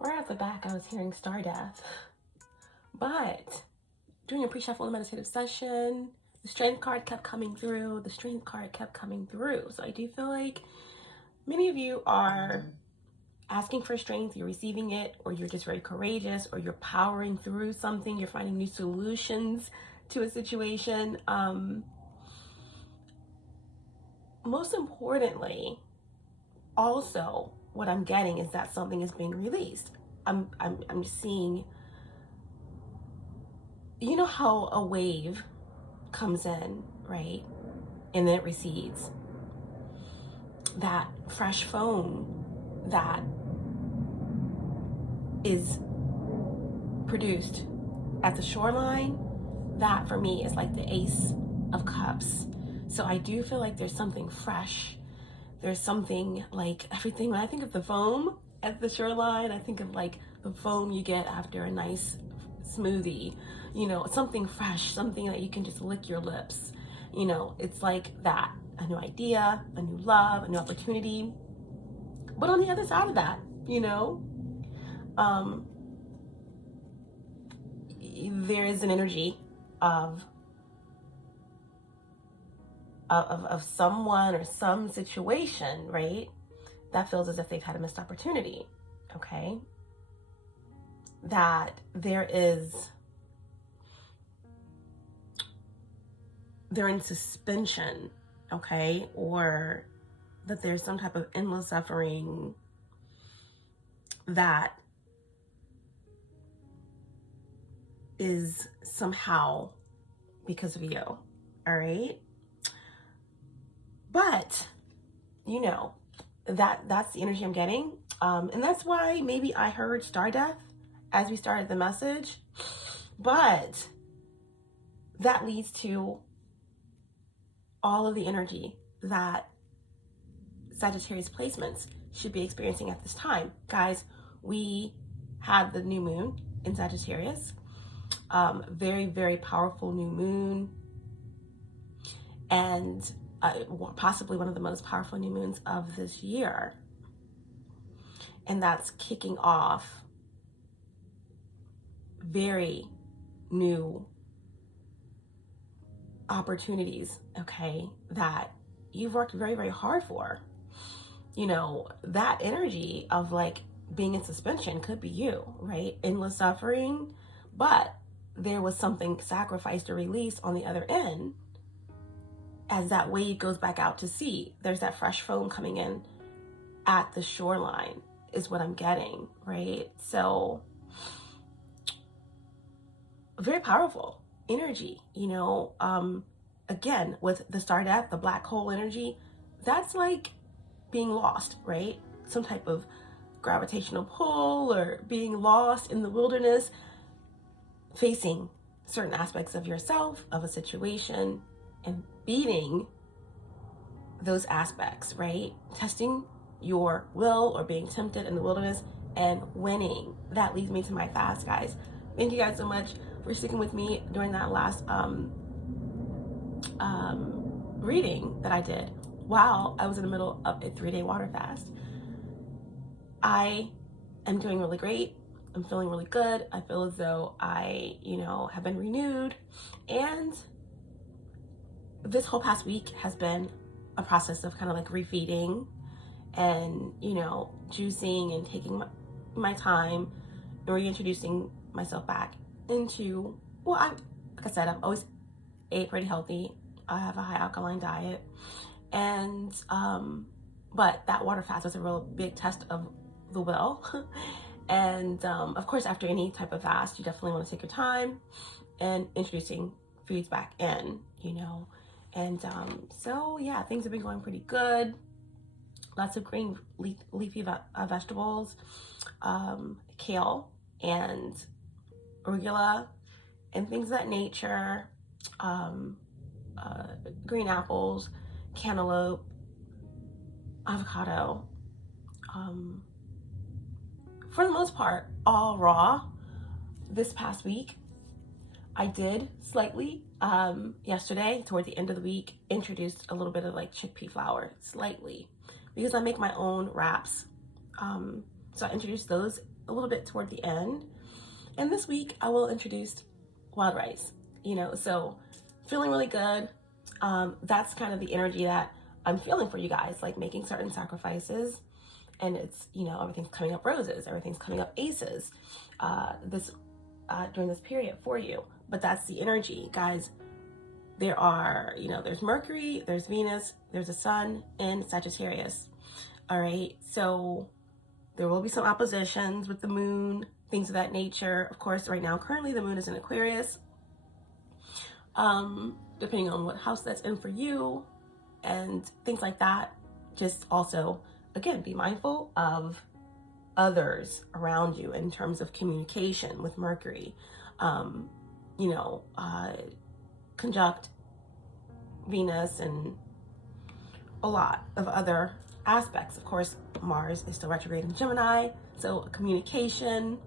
Right off the back, I was hearing star death. But during a pre-shuffle and meditative session, the strength card kept coming through. The strength card kept coming through. So I do feel like many of you are asking for strength, you're receiving it, or you're just very courageous, or you're powering through something, you're finding new solutions to a situation. Most importantly, also, what I'm getting is that something is being released. I'm seeing, you know how a wave comes in, right? And then it recedes. That fresh foam that is produced at the shoreline, that for me is like the Ace of Cups. So I do feel like there's something fresh. There's something like everything. When I think of the foam at the shoreline, I think of like the foam you get after a nice smoothie, you know, something fresh, something that you can just lick your lips. You know, it's like that, a new idea, a new love, a new opportunity. But on the other side of that, you know, there is an energy of someone or some situation, right, that feels as if they've had a missed opportunity, okay? That they're in suspension, okay? Or that there's some type of endless suffering that is somehow because of you, all right? But, you know, that's the energy I'm getting. And that's why maybe I heard star death as we started the message. But that leads to all of the energy that Sagittarius placements should be experiencing at this time. Guys, we had the new moon in Sagittarius. Very, very powerful new moon. And possibly one of the most powerful new moons of this year. And that's kicking off very new opportunities, okay, that you've worked very, very hard for. You know, that energy of like being in suspension could be you, right? Endless suffering, but there was something sacrificed or released on the other end. As that wave goes back out to sea, there's that fresh foam coming in at the shoreline is what I'm getting, right? So very powerful energy, you know. Again, with the star death, the black hole energy, that's like being lost, right? Some type of gravitational pull or being lost in the wilderness, facing certain aspects of yourself, of a situation, and beating those aspects, right? Testing your will or being tempted in the wilderness and winning. That leads me to my fast, guys. Thank you guys so much for sticking with me during that last reading that I did while I was in the middle of a 3-day water fast. I am doing really great. I'm feeling really good. I feel as though I, you know, have been renewed. And this whole past week has been a process of kind of like refeeding and, you know, juicing and taking my time and reintroducing myself back into, well, like I said, I've always ate pretty healthy. I have a high alkaline diet. And, but that water fast was a real big test of the will. And, of course, after any type of fast, you definitely want to take your time and introducing foods back in, you know. And so, yeah, things have been going pretty good. Lots of green leafy vegetables, kale and arugula and things of that nature, green apples, cantaloupe, avocado. For the most part, all raw. This past week, I did slightly, yesterday, toward the end of the week, introduced a little bit of like chickpea flour, slightly, because I make my own wraps. So I introduced those a little bit toward the end. And this week I will introduce Wild Rice, so feeling really good. That's kind of the energy that I'm feeling for you guys, like making certain sacrifices. And it's, everything's coming up roses, everything's coming up aces during this period for you. But that's the energy, guys. There are, there's Mercury, there's Venus, there's a Sun in Sagittarius. All right. So there will be some oppositions with the moon, things of that nature. Of course, right now, currently the moon is in Aquarius. Depending on what house that's in for you and things like that. Just also, again, be mindful of others around you in terms of communication with Mercury. Conjunct Venus and a lot of other aspects. Of course, Mars is still retrograde in Gemini, so communication,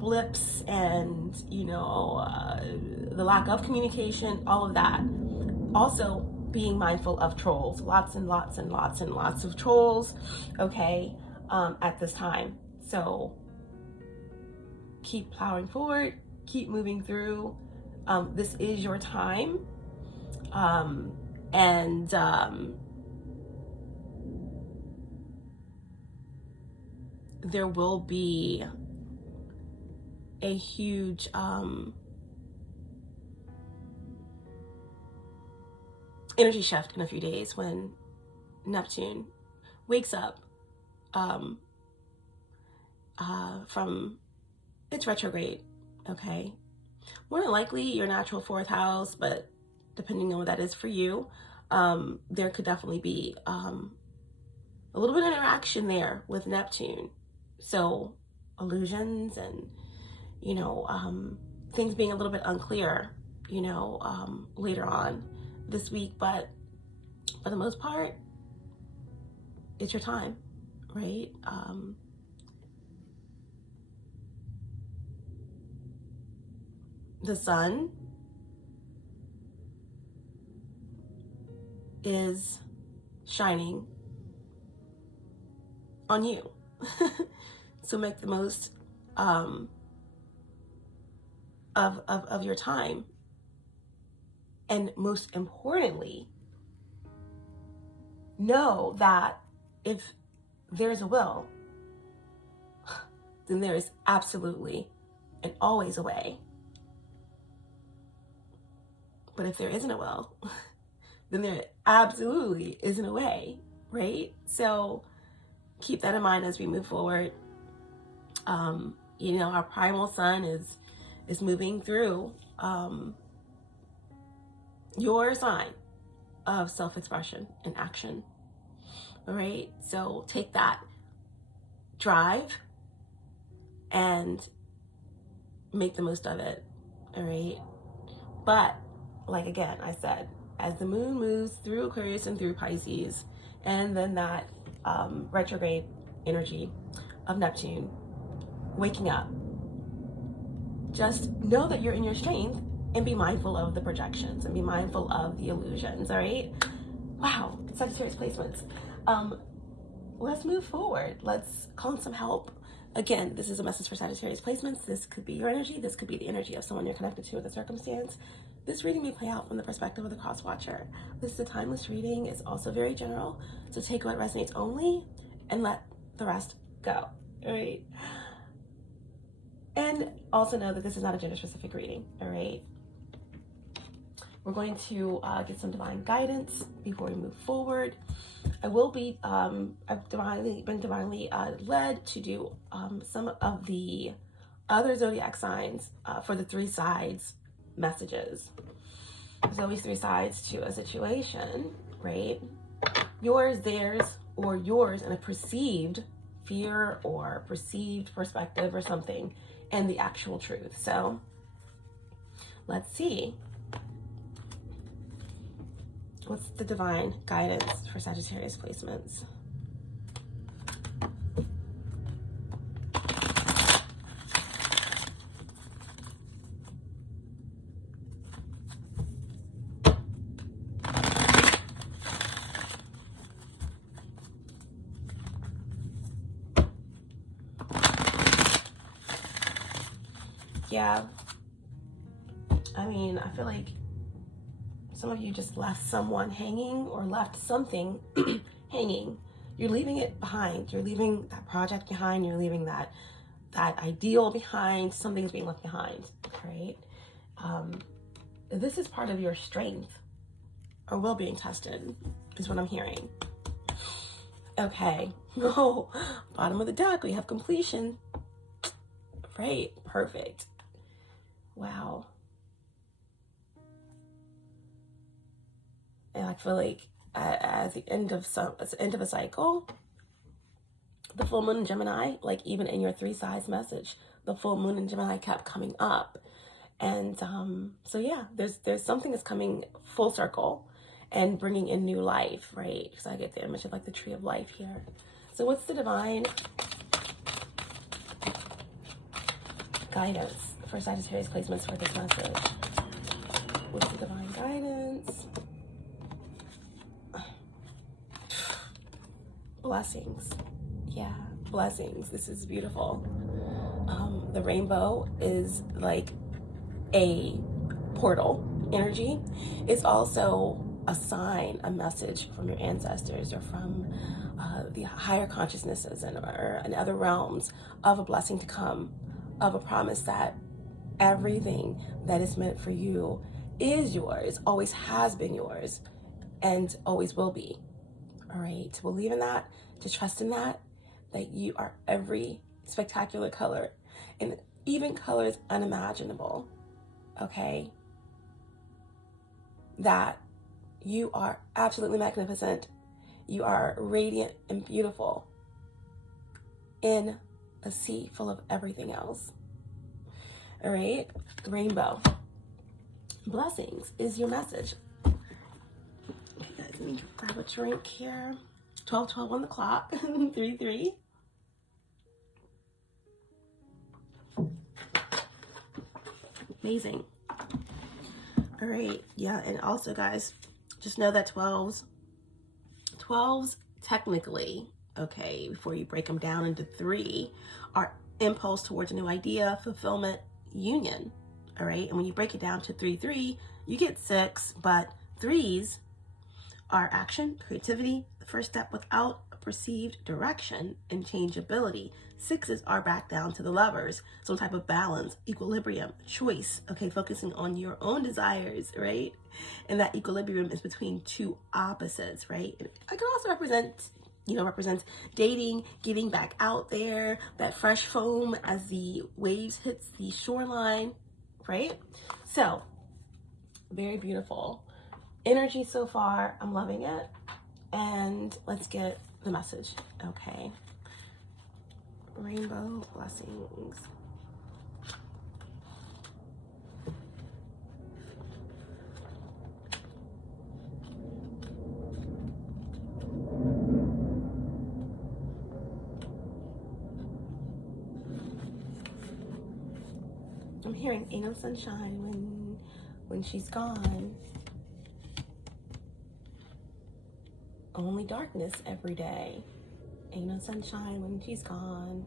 blips, and the lack of communication, all of that. Also, being mindful of trolls, lots and lots and lots and lots of trolls, okay, at this time. So keep plowing forward, keep moving through. This is your time. There will be a huge energy shift in a few days when Neptune wakes up from its retrograde, okay? More than likely your natural fourth house, but depending on what that is for you, there could definitely be a little bit of interaction there with Neptune. So illusions and, things being a little bit unclear, later on this week, but for the most part, it's your time, right? The sun is shining on you. So make the most of your time. And most importantly, know that if there's a will, then there is absolutely and always a way. But if there isn't a will, then there absolutely isn't a way, right? So keep that in mind as we move forward. Our primal sun is moving through your sign of self-expression and action. All right, so take that drive and make the most of it. All right, but like again, I said, as the moon moves through Aquarius and through Pisces, and then that retrograde energy of Neptune waking up, just know that you're in your strength and be mindful of the projections and be mindful of the illusions. All right, wow, Sagittarius placements. Let's move forward. Let's call in some help. Again, this is a message for Sagittarius placements. This could be your energy. This could be the energy of someone you're connected to with a circumstance. This reading may play out from the perspective of the cross watcher. This is a timeless reading. It's also very general. So take what resonates only and let the rest go. All right. And also know that this is not a gender specific reading. All right. We're going to get some divine guidance before we move forward. I will be, I've been divinely led to do some of the other zodiac signs for the 3 sides messages. There's always 3 sides to a situation, right? Yours, theirs, or yours and a perceived fear or perceived perspective or something, and the actual truth. So let's see. What's the divine guidance for Sagittarius placements? Yeah. I mean, I feel like some of you just left someone hanging or left something hanging. You're leaving it behind. You're leaving that project behind. You're leaving that ideal behind. Something's being left behind, right? This is part of your strength, or will being tested, is what I'm hearing. Okay. Oh, bottom of the deck, we have completion. Right. Perfect. Wow. And I feel like at the end of a cycle, the full moon in Gemini, like even in your 3 sides message, the full moon in Gemini kept coming up. And so yeah, there's something that's coming full circle and bringing in new life, right? Because I get the image of like the tree of life here. So what's the divine guidance for Sagittarius placements for this message? What's the divine guidance? Blessings. Yeah, blessings. This is beautiful. The rainbow is like a portal energy. It's also a sign, a message from your ancestors or from the higher consciousnesses and other realms of a blessing to come, of a promise that everything that is meant for you is yours, always has been yours, and always will be. All right, to believe in that, to trust in that you are every spectacular color, and even colors unimaginable, okay? That you are absolutely magnificent. You are radiant and beautiful in a sea full of everything else. All right, rainbow. Blessings is your message. Okay, guys, let me grab a drink here. 12:12 on the clock. 3:3. Amazing. All right, yeah, and also guys, just know that 12s technically, okay, before you break them down into 3, are impulse towards a new idea, fulfillment, union. All right, and when you break it down to 3-3, you get 6, but 3s are action, creativity, the first step without a perceived direction, and changeability. 6s are back down to the lovers, some type of balance, equilibrium, choice, okay, focusing on your own desires, right? And that equilibrium is between 2 opposites, right? And I can also represents dating, getting back out there, that fresh foam as the waves hits the shoreline, right? So, very beautiful energy so far. I'm loving it. And let's get the message, okay? Rainbow blessings. I'm hearing ain't no sunshine when she's gone. Only darkness every day. Ain't no sunshine when she's gone.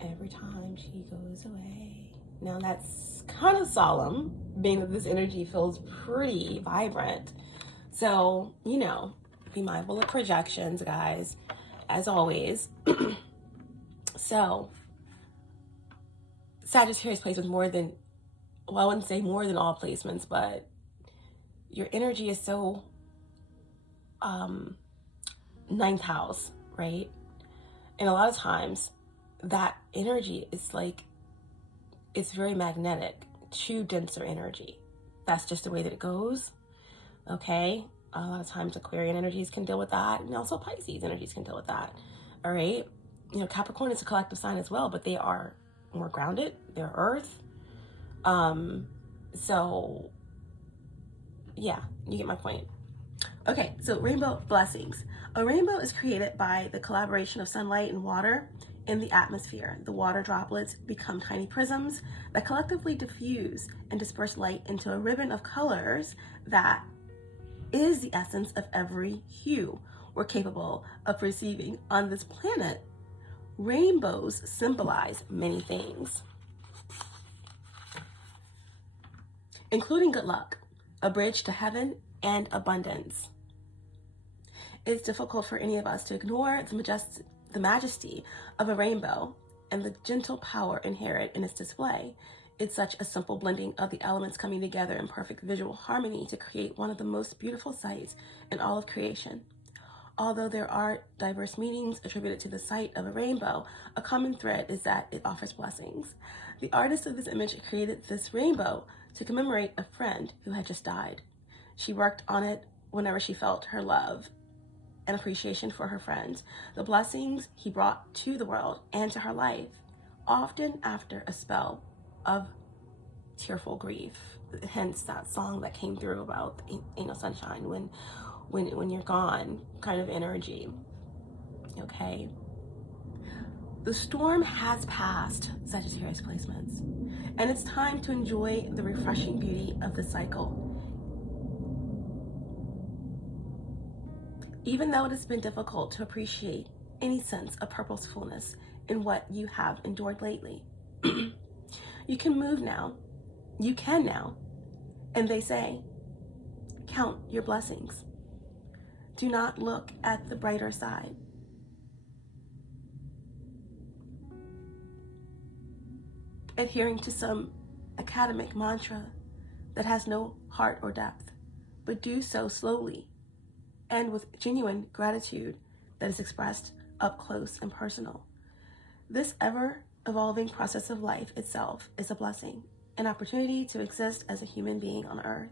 Every time she goes away. Now that's kind of solemn, being that this energy feels pretty vibrant. So, be mindful of projections, guys, as always. So, Sagittarius placements more than, well, I wouldn't say more than all placements, but your energy is so 9th house, right? And a lot of times that energy is like, it's very magnetic to denser energy. That's just the way that it goes, okay? A lot of times Aquarian energies can deal with that, and also Pisces energies can deal with that, all right? Capricorn is a collective sign as well, but they are more grounded. They're earth. So yeah, you get my point. Okay, so rainbow blessings. A rainbow is created by the collaboration of sunlight and water in the atmosphere. The water droplets become tiny prisms that collectively diffuse and disperse light into a ribbon of colors that is the essence of every hue we're capable of perceiving on this planet. Rainbows symbolize many things. including good luck, a bridge to heaven, and abundance. It's difficult for any of us to ignore the majesty of a rainbow and the gentle power inherent in its display. It's such a simple blending of the elements coming together in perfect visual harmony to create one of the most beautiful sights in all of creation. Although there are diverse meanings attributed to the sight of a rainbow, a common thread is that it offers blessings. The artist of this image created this rainbow to commemorate a friend who had just died. She worked on it whenever she felt her love and appreciation for her friends, the blessings he brought to the world and to her life, often after a spell of tearful grief. Hence that song that came through about Ain't No Sunshine, when you're gone kind of energy. Okay, the storm has passed, Sagittarius placements, and it's time to enjoy the refreshing beauty of the cycle. Even though it has been difficult to appreciate any sense of purposefulness in what you have endured lately, you can move now. You can now. And they say, count your blessings. Do not look at the brighter side. Adhering to some academic mantra that has no heart or depth, but do so slowly and with genuine gratitude that is expressed up close and personal. This ever-evolving process of life itself is a blessing, an opportunity to exist as a human being on Earth.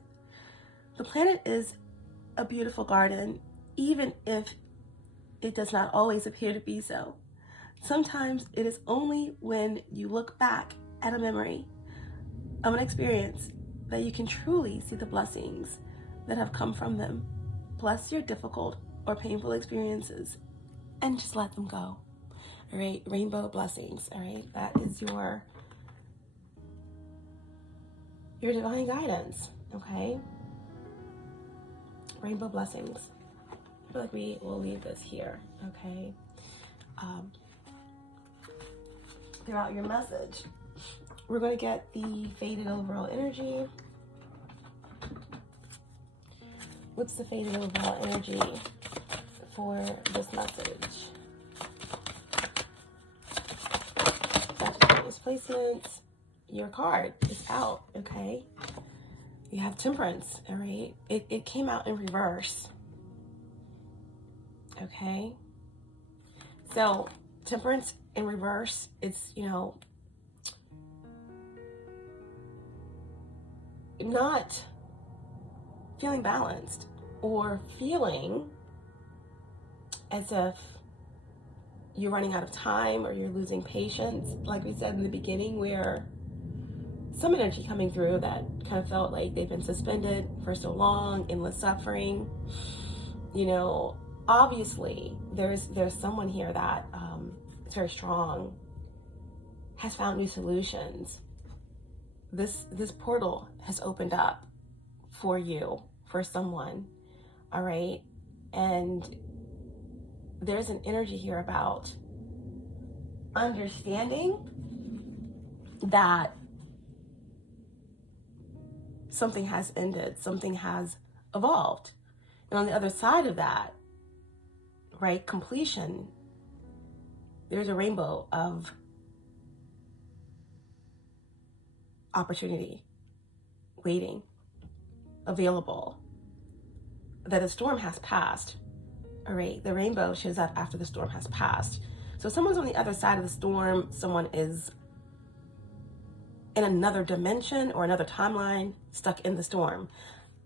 The planet is a beautiful garden, even if it does not always appear to be so. Sometimes it is only when you look back at a memory of an experience that you can truly see the blessings that have come from them. Bless your difficult or painful experiences and just let them go. All right, rainbow blessings. All right, that is your divine guidance. Okay, rainbow blessings. I feel like we will leave this here. Okay, throughout your message, we're going to get the faded overall energy. What's the faded overall energy for this message? Sagittarius placements. Your card is out, okay? You have Temperance, all right? It came out in reverse, okay? So, Temperance in reverse, it's, not feeling balanced or feeling as if you're running out of time or you're losing patience, like we said in the beginning, where some energy coming through that kind of felt like they've been suspended for so long, endless suffering. Obviously there's someone here that is very strong, has found new solutions. This portal has opened up for you, for someone, all right? And there's an energy here about understanding that something has ended, something has evolved. And on the other side of that, right, completion, there's a rainbow of opportunity waiting, available, that a storm has passed. All right, the rainbow shows up after the storm has passed. So someone's on the other side of the storm, someone is in another dimension or another timeline, stuck in the storm.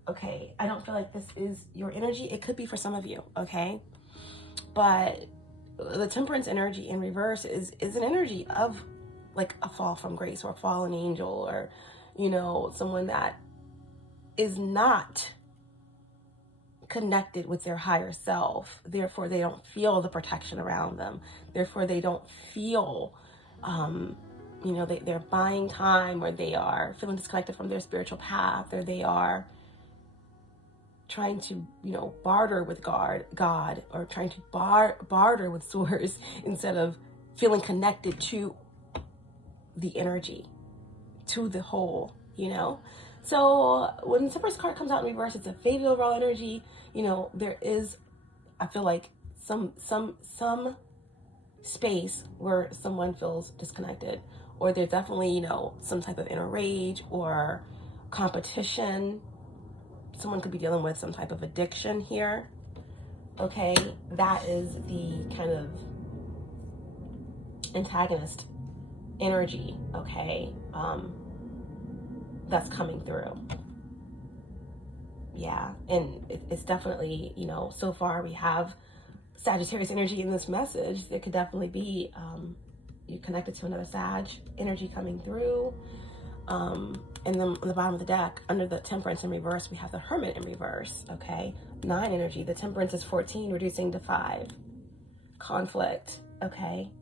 Okay, I don't feel like this is your energy. It could be for some of you, okay? But the Temperance energy in reverse is an energy of like a fall from grace or a fallen angel, or, someone that is not connected with their higher self. Therefore, they don't feel the protection around them. Therefore, they don't feel, they're buying time, or they are feeling disconnected from their spiritual path, or they are trying to, barter with God, or trying to barter with source instead of feeling connected to the energy, to the whole, So when the Temperance card comes out in reverse, it's a faded overall energy. You know, there is, I feel like, some space where someone feels disconnected, or there's definitely, you know, some type of inner rage or competition. Someone could be dealing with some type of addiction here. Okay, that is the kind of antagonist energy, okay, that's coming through. Yeah, and it's definitely, you know, so far we have Sagittarius energy in this message. There could definitely be you connected to another Sag energy coming through. And then on the bottom of the deck, under the Temperance in reverse, we have the Hermit in reverse, okay? 9 energy. The Temperance is 14, reducing to 5. Conflict, okay?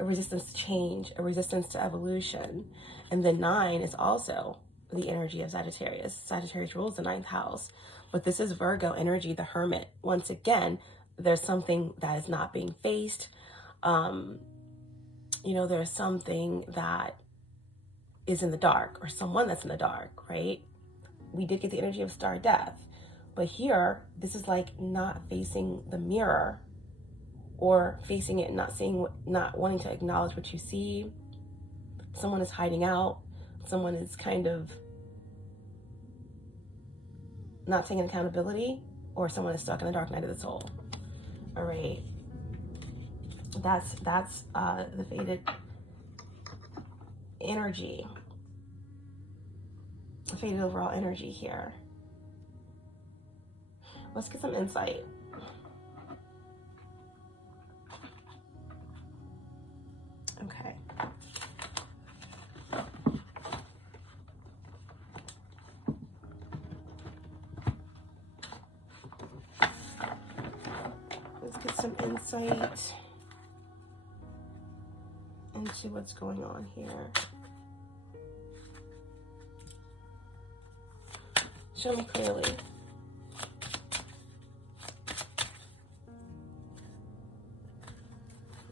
A resistance to change, a resistance to evolution. And then 9 is also the energy of Sagittarius. Sagittarius rules the 9th house. But this is Virgo energy, the Hermit. Once again, there's something that is not being faced. You know, there's something that is in the dark, or someone that's in the dark, right? We did get the energy of star death. But here, this is like not facing the mirror, or facing it and not seeing, not wanting to acknowledge what you see. Someone is hiding out. Someone is kind of not taking accountability, or someone is stuck in the dark night of the soul. All right. That's the faded energy. The faded overall energy here. Let's get some insight. Okay. Let's get some insight into what's going on here. Show me clearly.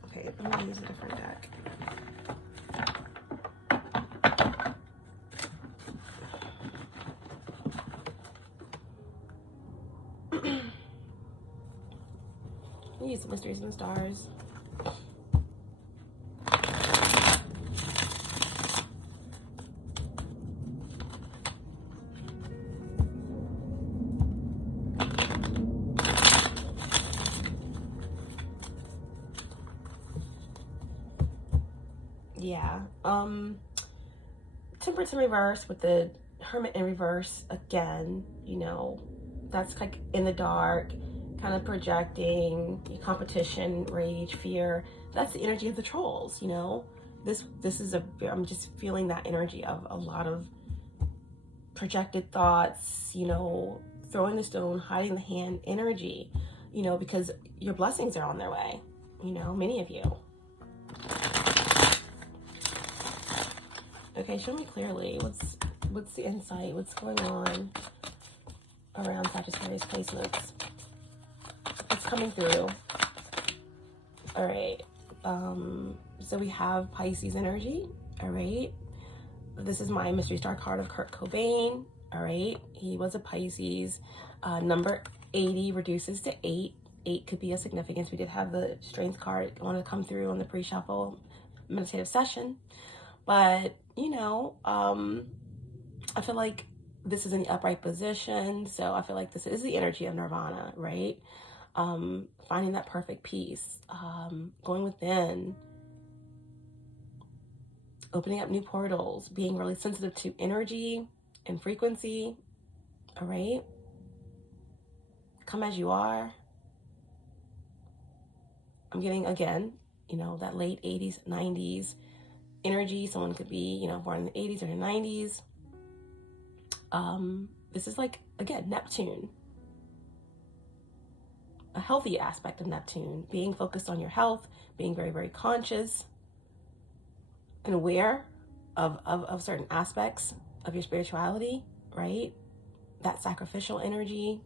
Okay, I'm gonna use a different deck. Use the Mysteries in the Stars. Yeah. Temperance in reverse with the Hermit in reverse again, you know, that's like in the dark, kind of projecting competition, rage, fear. That's the energy of the trolls, you know. This is I'm just feeling that energy of a lot of projected thoughts, you know, throwing the stone, hiding the hand energy, you know, because your blessings are on their way, you know, many of you. Okay, show me clearly. What's the insight? What's going on around Sagittarius placements? It's coming through. All right. So we have Pisces energy. All right. This is my mystery star card of Kurt Cobain. All right. He was a Pisces. Number 80 reduces to 8. 8 could be a significance. We did have the strength card want to come through on the pre-shuffle meditative session. But, you know, I feel like this is in the upright position. So I feel like this is the energy of nirvana, right? Finding that perfect peace, going within, opening up new portals, being really sensitive to energy and frequency, all right? Come as you are. I'm getting, again, you know, that late 80s, 90s energy. Someone could be, you know, born in the 80s or the 90s. This is like, again, Neptune. A healthy aspect of Neptune, being focused on your health, being very, very conscious and aware of certain aspects of your spirituality, right? That sacrificial energy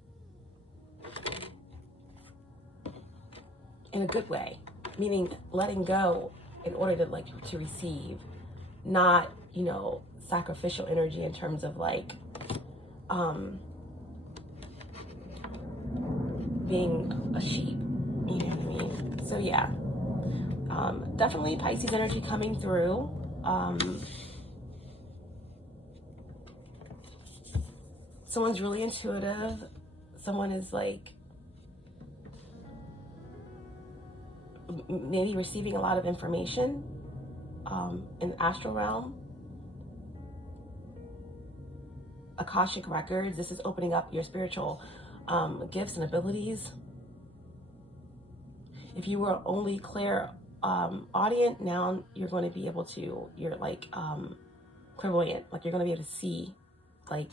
in a good way, meaning letting go in order to receive, not, you know, sacrificial energy in terms of like being a sheep, you know what I mean? So yeah, definitely Pisces energy coming through. Someone's really intuitive. Someone is like maybe receiving a lot of information in the astral realm. Akashic records. This is opening up your spiritual gifts and abilities. If you were only clairaudient, now you're going to be able to, you're like clairvoyant, like you're going to be able to see like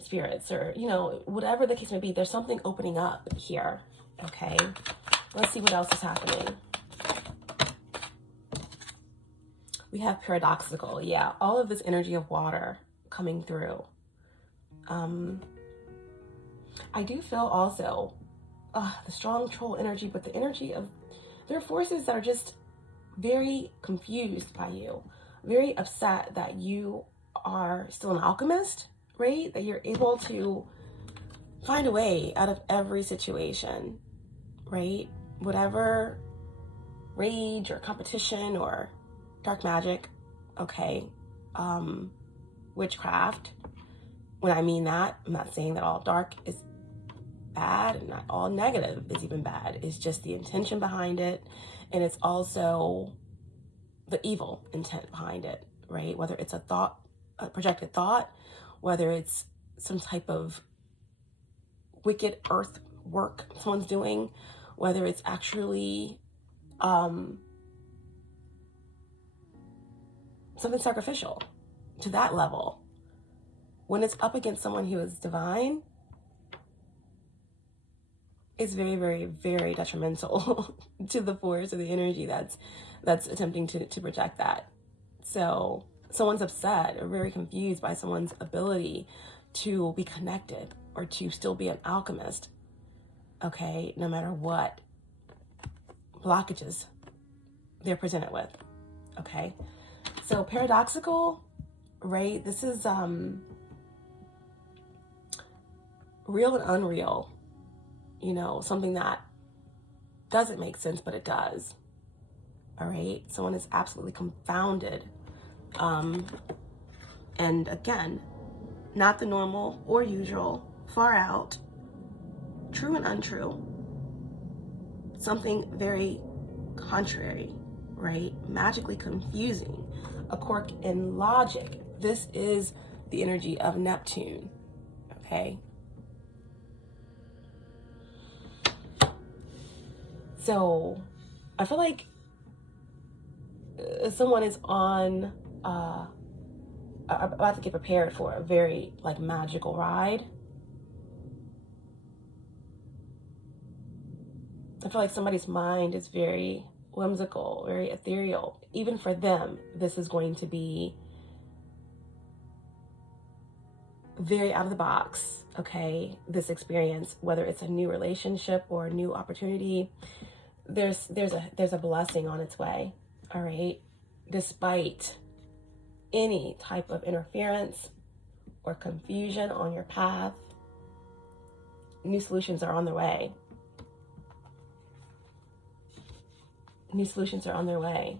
spirits, or, you know, whatever the case may be. There's something opening up here. Okay, let's see what else is happening. We have paradoxical. Yeah, all of this energy of water coming through. I do feel also the strong troll energy, but the energy of, there are forces that are just very confused by you, very upset that you are still an alchemist, right? That you're able to find a way out of every situation, right? Whatever rage or competition or dark magic, okay, witchcraft. When I mean that, I'm not saying that all dark is bad and not all negative is even bad. It's just the intention behind it, and it's also the evil intent behind it, right? Whether it's a thought, a projected thought, whether it's some type of wicked earth work someone's doing, whether it's actually something sacrificial to that level. When it's up against someone who is divine, it's very, very, very detrimental to the force or the energy that's attempting to project that. So someone's upset or very confused by someone's ability to be connected or to still be an alchemist, okay, no matter what blockages they're presented with, okay? So paradoxical, right? This is real and unreal, you know, something that doesn't make sense, but it does, all right? Someone is absolutely confounded. And again, not the normal or usual, far out, true and untrue, something very contrary, right? Magically confusing, a quirk in logic. This is the energy of Neptune, okay? So I feel like someone is on, about to get prepared for a very like magical ride. I feel like somebody's mind is very whimsical, very ethereal. Even for them, this is going to be very out of the box, okay? This experience, whether it's a new relationship or a new opportunity, there's a blessing on its way, all right? Despite any type of interference or confusion on your path, new solutions are on their way. New solutions are on their way.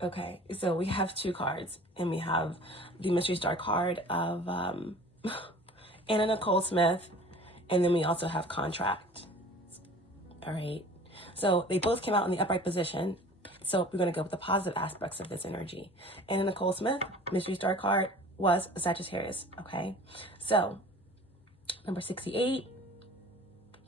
Okay, so we have two cards, and we have the Mystery Star card of Anna Nicole Smith, and then we also have Contract. All right, so they both came out in the upright position, so we're going to go with the positive aspects of this energy. Anna Nicole Smith, Mystery Star card, was a Sagittarius, okay? So, number 68,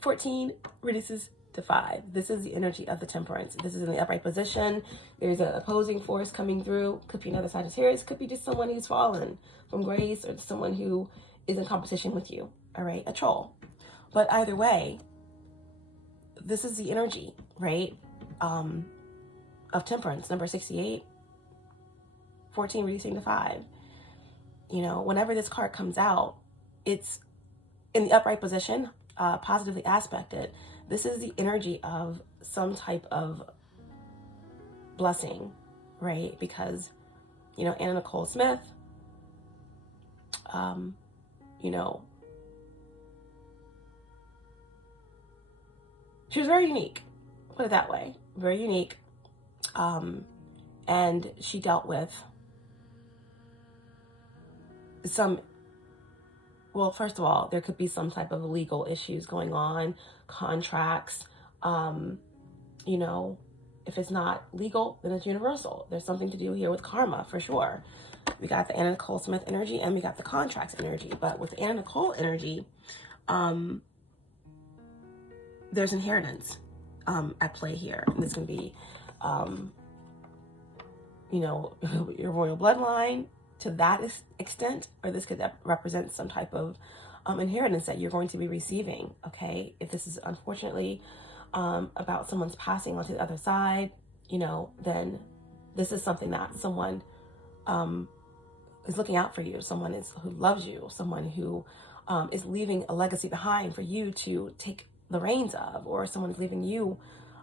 14 reduces to 5. This is the energy of the Temperance. This is in the upright position. There's an opposing force coming through. Could be another Sagittarius. Could be just someone who's fallen from grace, or someone who is in competition with you. All right, a troll. But either way, this is the energy, right, of Temperance, number 68. 14 reducing to 5. You know, whenever this card comes out, it's in the upright position, positively aspected. This is the energy of some type of blessing, right? Because, you know, Anna Nicole Smith, you know, she was very unique, put it that way, very unique. And she dealt with some, well, first of all, there could be some type of legal issues going on, contracts, you know, if it's not legal, then it's universal. There's something to do here with karma, for sure. We got the Anna Nicole Smith energy and we got the contracts energy. But with the Anna Nicole energy, there's inheritance at play here. And there's going to be, you know, your royal bloodline to that extent, or this could represent some type of inheritance that you're going to be receiving, okay? If this is unfortunately about someone's passing on to the other side, you know, then this is something that someone is looking out for you, someone who loves you, someone who is leaving a legacy behind for you to take the reins of, or someone is leaving you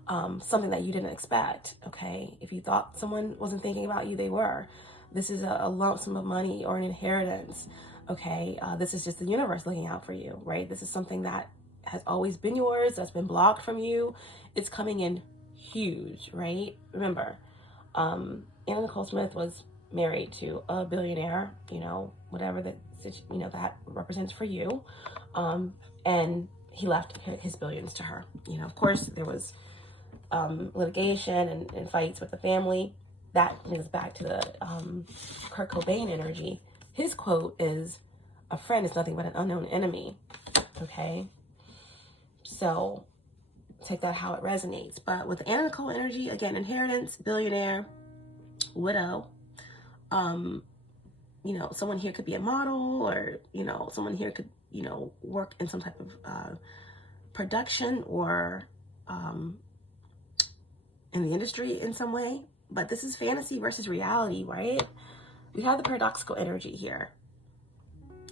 something that you didn't expect, okay? If you thought someone wasn't thinking about you, they were. This is a lump sum of money or an inheritance, okay? This is just the universe looking out for you, right? This is something that has always been yours, that's been blocked from you. It's coming in huge, right? Remember, Anna Nicole Smith was married to a billionaire, you know, whatever that, you know, that represents for you. And he left his billions to her. You know, of course, there was litigation and fights with the family. That brings back to the Kurt Cobain energy. His quote is, "A friend is nothing but an unknown enemy." Okay? So take that how it resonates. But with the Anna Nicole energy, again, inheritance, billionaire, widow. You know, someone here could be a model, or, you know, someone here could, you know, work in some type of production or in the industry in some way. But this is fantasy versus reality, right? We have the paradoxical energy here.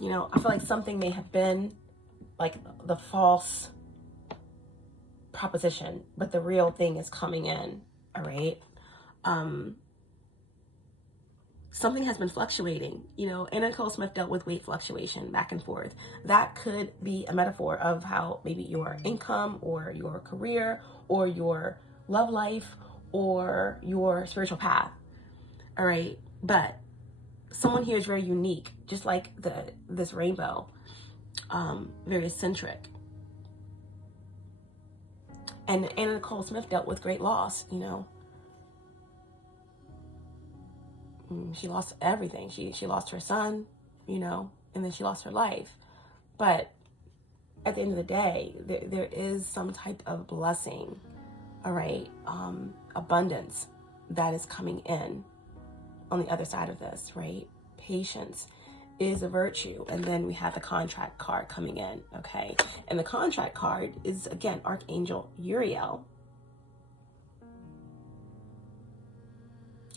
You know, I feel like something may have been like the false proposition, but the real thing is coming in, all right? Something has been fluctuating. You know, Anna Nicole Smith dealt with weight fluctuation back and forth. That could be a metaphor of how maybe your income or your career or your love life or your spiritual path, all right? But someone here is very unique, just like this rainbow, very eccentric. And Anna Nicole Smith dealt with great loss, you know. She lost everything. She lost her son, you know, and then she lost her life. But at the end of the day, there is some type of blessing, all right, abundance that is coming in on the other side of this, right? Patience is a virtue. And then we have the contract card coming in, okay? And the contract card is, again, Archangel Uriel.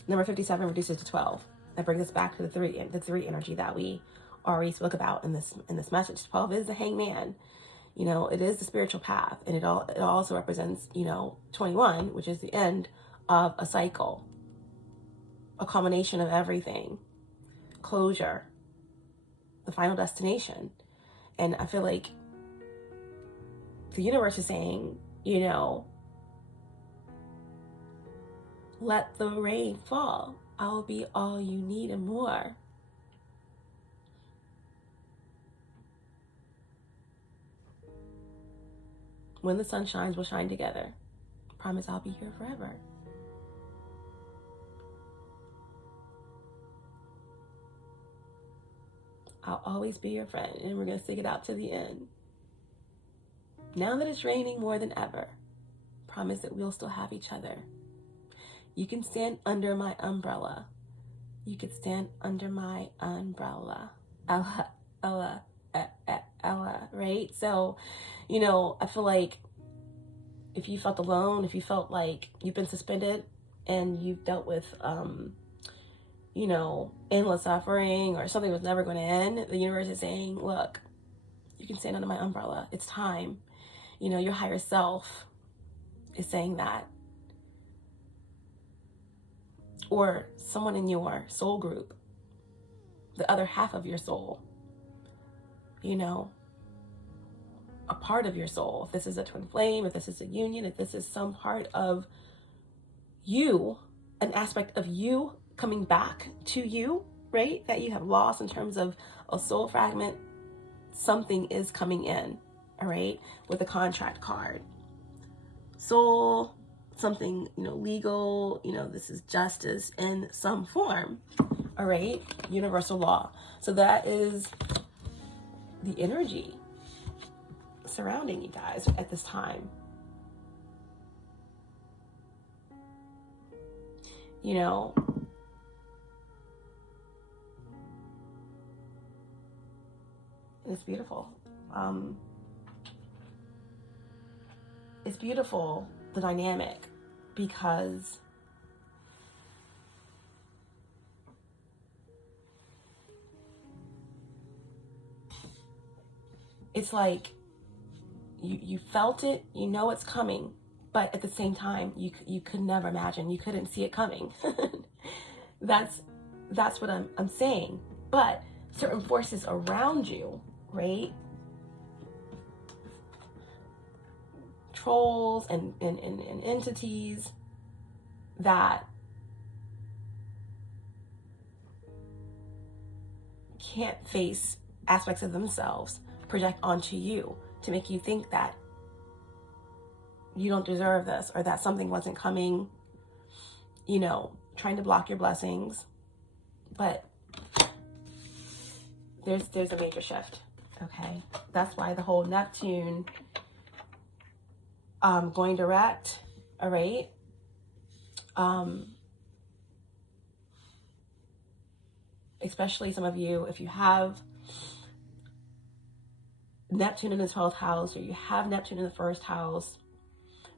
Number 57 reduces to 12. That brings us back to the three energy that we already spoke about in this message. 12 is the hangman. You know, it is the spiritual path, and it also represents, you know, 21, which is the end of a cycle, a culmination of everything, closure, the final destination. And I feel like the universe is saying, you know, let the rain fall. I'll be all you need and more. When the sun shines, we'll shine together. Promise I'll be here forever. I'll always be your friend, and we're going to stick it out to the end. Now that it's raining more than ever, promise that we'll still have each other. You can stand under my umbrella. You can stand under my umbrella. Ella, right? So, you know, I feel like if you felt alone, if you felt like you've been suspended and you've dealt with, you know, endless suffering or something was never going to end, the universe is saying, look, you can stand under my umbrella. It's time. You know, your higher self is saying that. Or someone in your soul group, the other half of your soul, you know, a part of your soul. If this is a twin flame, if this is a union, if this is some part of you, an aspect of you coming back to you, right? That you have lost in terms of a soul fragment, something is coming in, all right? With the contract card. Soul, something, you know, legal, you know, this is justice in some form, all right? Universal law. So that is the energy surrounding you guys at this time. You know, it's beautiful. It's beautiful, the dynamic, because it's like you felt it, you know it's coming, but at the same time, you could never imagine, you couldn't see it coming. That's what I'm saying. But certain forces around you, right? Trolls and entities that can't face aspects of themselves project onto you to make you think that you don't deserve this, or that something wasn't coming, you know, trying to block your blessings. But there's a major shift, okay? That's why the whole Neptune going direct, all right? Especially some of you, if you have Neptune in the 12th house, or you have Neptune in the 1st house,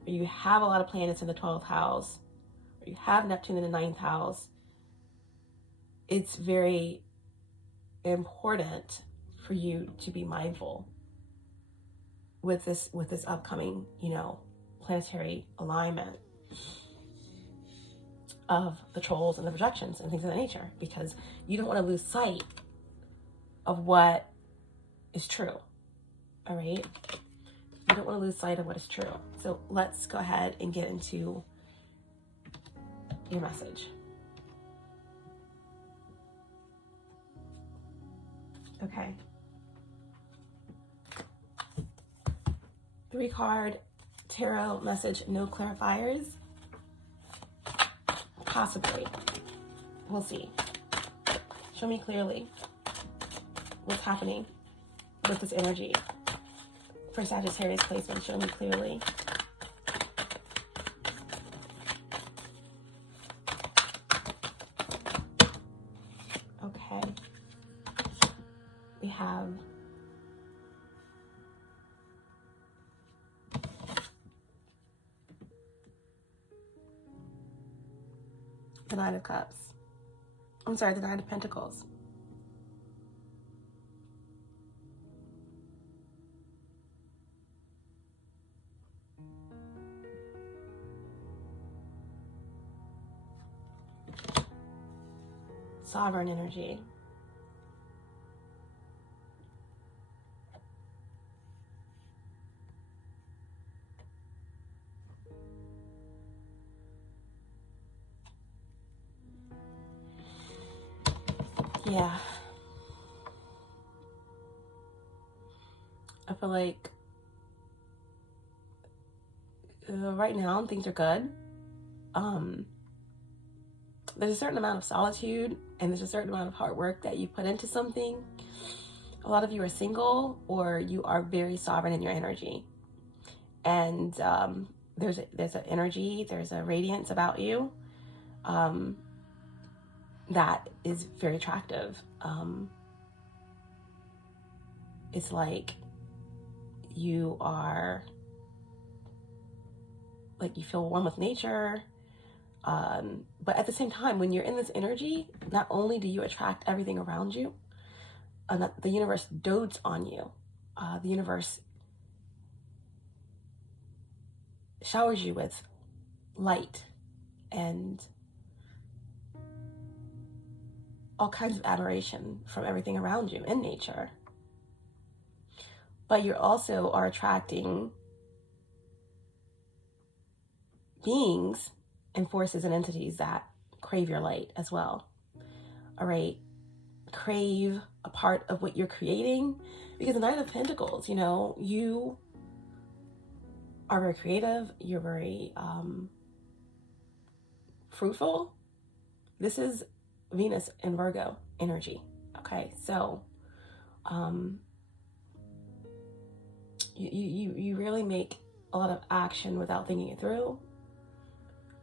or you have a lot of planets in the 12th house, or you have Neptune in the 9th house, it's very important for you to be mindful with this upcoming, you know, planetary alignment of the trolls and the projections and things of that nature, because you don't want to lose sight of what is true. All right? You don't want to lose sight of what is true. So let's go ahead and get into your message. Okay. 3-card tarot message, no clarifiers. Possibly. We'll see. Show me clearly what's happening with this energy. For Sagittarius placement, show me clearly. Okay. We have the Nine of Cups. I'm sorry, the Nine of Pentacles. Sovereign energy. Yeah. I feel like right now things are good. There's a certain amount of solitude and there's a certain amount of hard work that you put into something. A lot of you are single, or you are very sovereign in your energy. And there's an energy, there's a radiance about you that is very attractive. It's like you are, like, you feel one with nature. But at the same time, when you're in this energy, not only do you attract everything around you, the universe dotes on you. The universe showers you with light and all kinds of admiration from everything around you in nature. But you also are attracting beings and forces and entities that crave your light as well. All right, crave a part of what you're creating, because the Nine of Pentacles, you know, you are very creative, you're very fruitful. This is Venus in Virgo energy. Okay, so you really make a lot of action without thinking it through.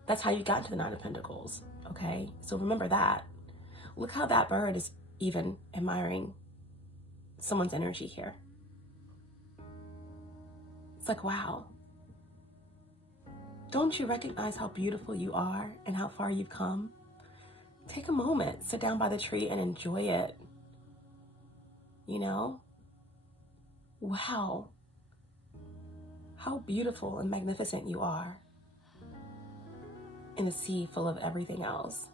That's how you got to the Nine of Pentacles. Okay, so remember that. Look how that bird is even admiring someone's energy here. It's like, wow. Don't you recognize how beautiful you are and how far you've come? Take a moment, sit down by the tree and enjoy it. You know? Wow. How beautiful and magnificent you are in a sea full of everything else.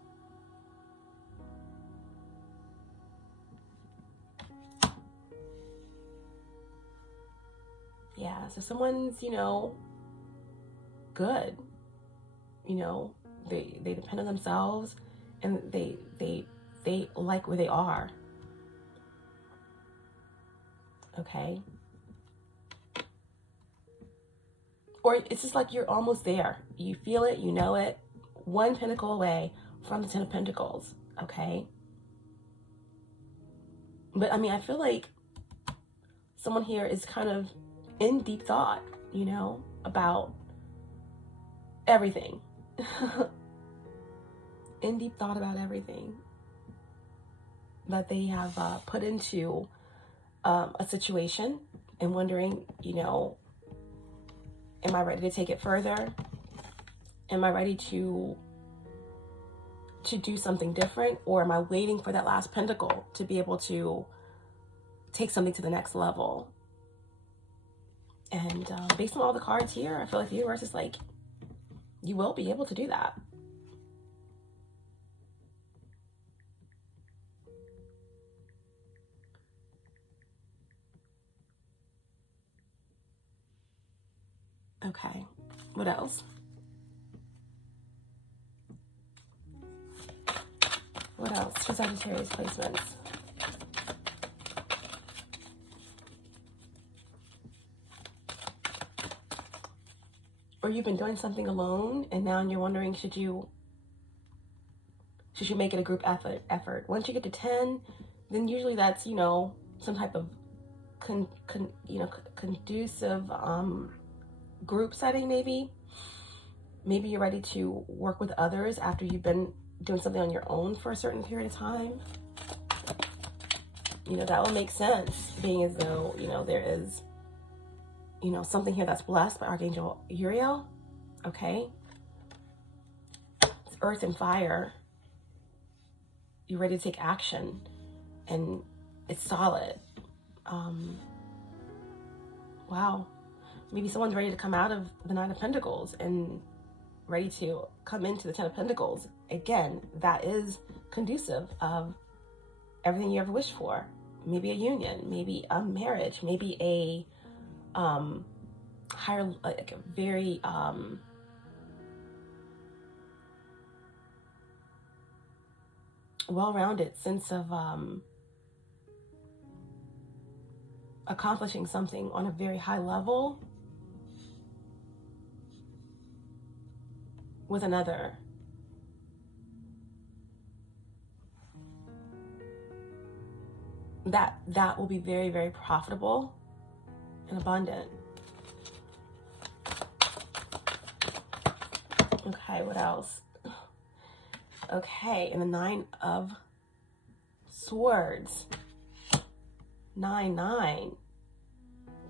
Yeah, so someone's, you know, good. You know, they depend on themselves and they like where they are. Okay? Or it's just like you're almost there. You feel it, you know it. One pentacle away from the Ten of Pentacles. Okay? But I mean, I feel like someone here is kind of in deep thought, you know, about everything. In deep thought about everything that they have put into a situation and wondering, you know, am I ready to take it further? Am I ready to do something different? Or am I waiting for that last pentacle to be able to take something to the next level? And based on all the cards here, I feel like the universe is like, you will be able to do that. Okay, what else? What else for Sagittarius placements? Or you've been doing something alone and now you're wondering, should you make it a group effort? Once you get to 10, then usually that's, you know, some type of conducive group setting. Maybe you're ready to work with others after you've been doing something on your own for a certain period of time. You know, that will make sense, being as though, you know, there is, you know, something here that's blessed by Archangel Uriel. Okay, it's earth and fire. You're ready to take action and it's solid. Wow, maybe someone's ready to come out of the Nine of Pentacles and ready to come into the Ten of Pentacles. Again, that is conducive of everything you ever wished for. Maybe a union, maybe a marriage, maybe a higher, like a very well-rounded sense of accomplishing something on a very high level with another. That will be very, very profitable and abundant. Okay, what else? Okay, and the Nine of Swords. 9-9.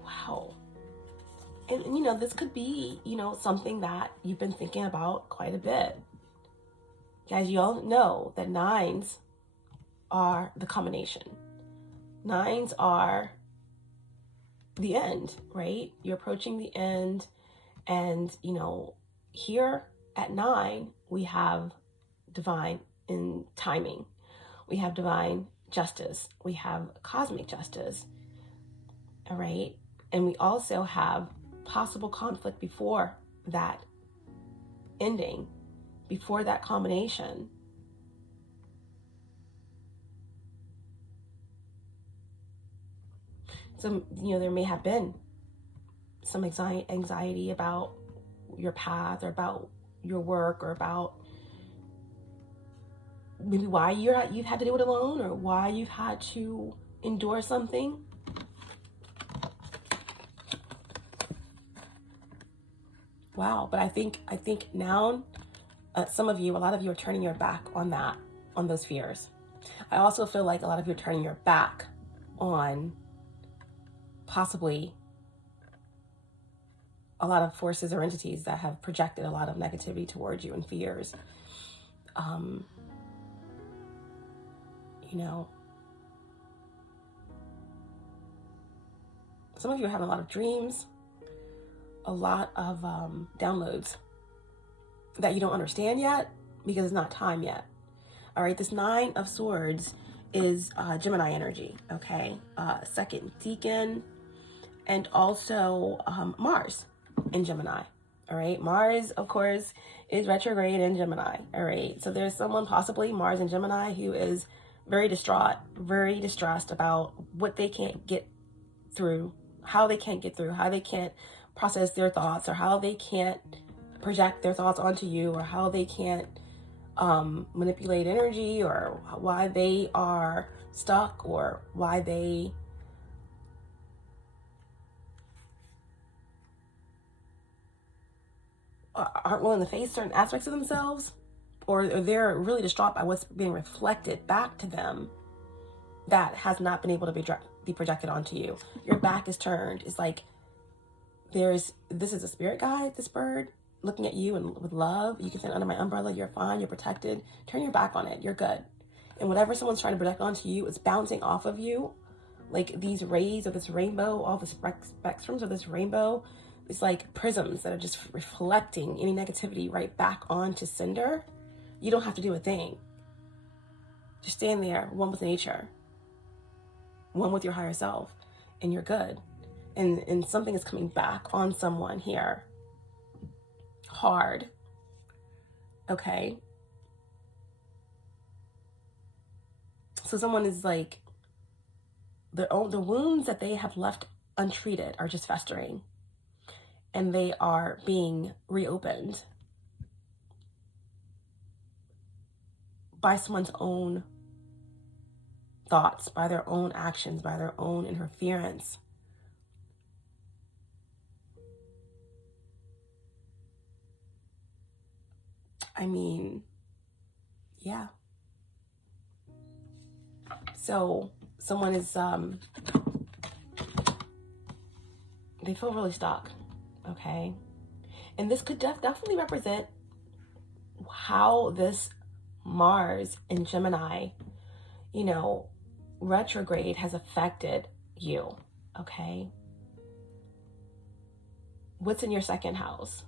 Wow. And you know, this could be, you know, something that you've been thinking about quite a bit. Guys, you all know that nines are the combination. Nines are the end, right? You're approaching the end. And, you know, here at 9, we have divine in timing. We have divine justice. We have cosmic justice. All right. And we also have possible conflict before that ending, before that combination. So, you know, there may have been some anxiety about your path or about your work or about maybe why you've had to do it alone or why you've had to endure something. Wow, but I think now some of you, a lot of you are turning your back on that, on those fears. I also feel like a lot of you are turning your back on possibly a lot of forces or entities that have projected a lot of negativity towards you and fears. You know, some of you are having a lot of dreams, a lot of downloads that you don't understand yet because it's not time yet. All right, this 9 of Swords is Gemini energy, okay? Second deacon, and also Mars in Gemini, all right? Mars, of course, is retrograde in Gemini, all right? So there's someone, possibly Mars in Gemini, who is very distraught, very distressed about what they can't get through, how they can't get through, how they can't process their thoughts, or how they can't project their thoughts onto you, or how they can't manipulate energy, or why they are stuck, or why they aren't willing to face certain aspects of themselves, or they're really distraught by what's being reflected back to them that has not been able to be projected onto you. Your back is turned. It's like this is a spirit guide, this bird, looking at you and with love. You can say, under my umbrella, you're fine, you're protected. Turn your back on it, you're good. And whatever someone's trying to project onto you, it's bouncing off of you. Like these rays of this rainbow, all the spectrums of this rainbow, it's like prisms that are just reflecting any negativity right back onto cinder. You don't have to do a thing. Just stand there, one with nature, one with your higher self, and you're good. And something is coming back on someone here hard, okay? So someone is like, the wounds that they have left untreated are just festering, and they are being reopened by someone's own thoughts, by their own actions, by their own interference. I mean, yeah. So someone is, they feel really stuck, okay? And this could definitely represent how this Mars in Gemini, you know, retrograde has affected you, okay? What's in your second house?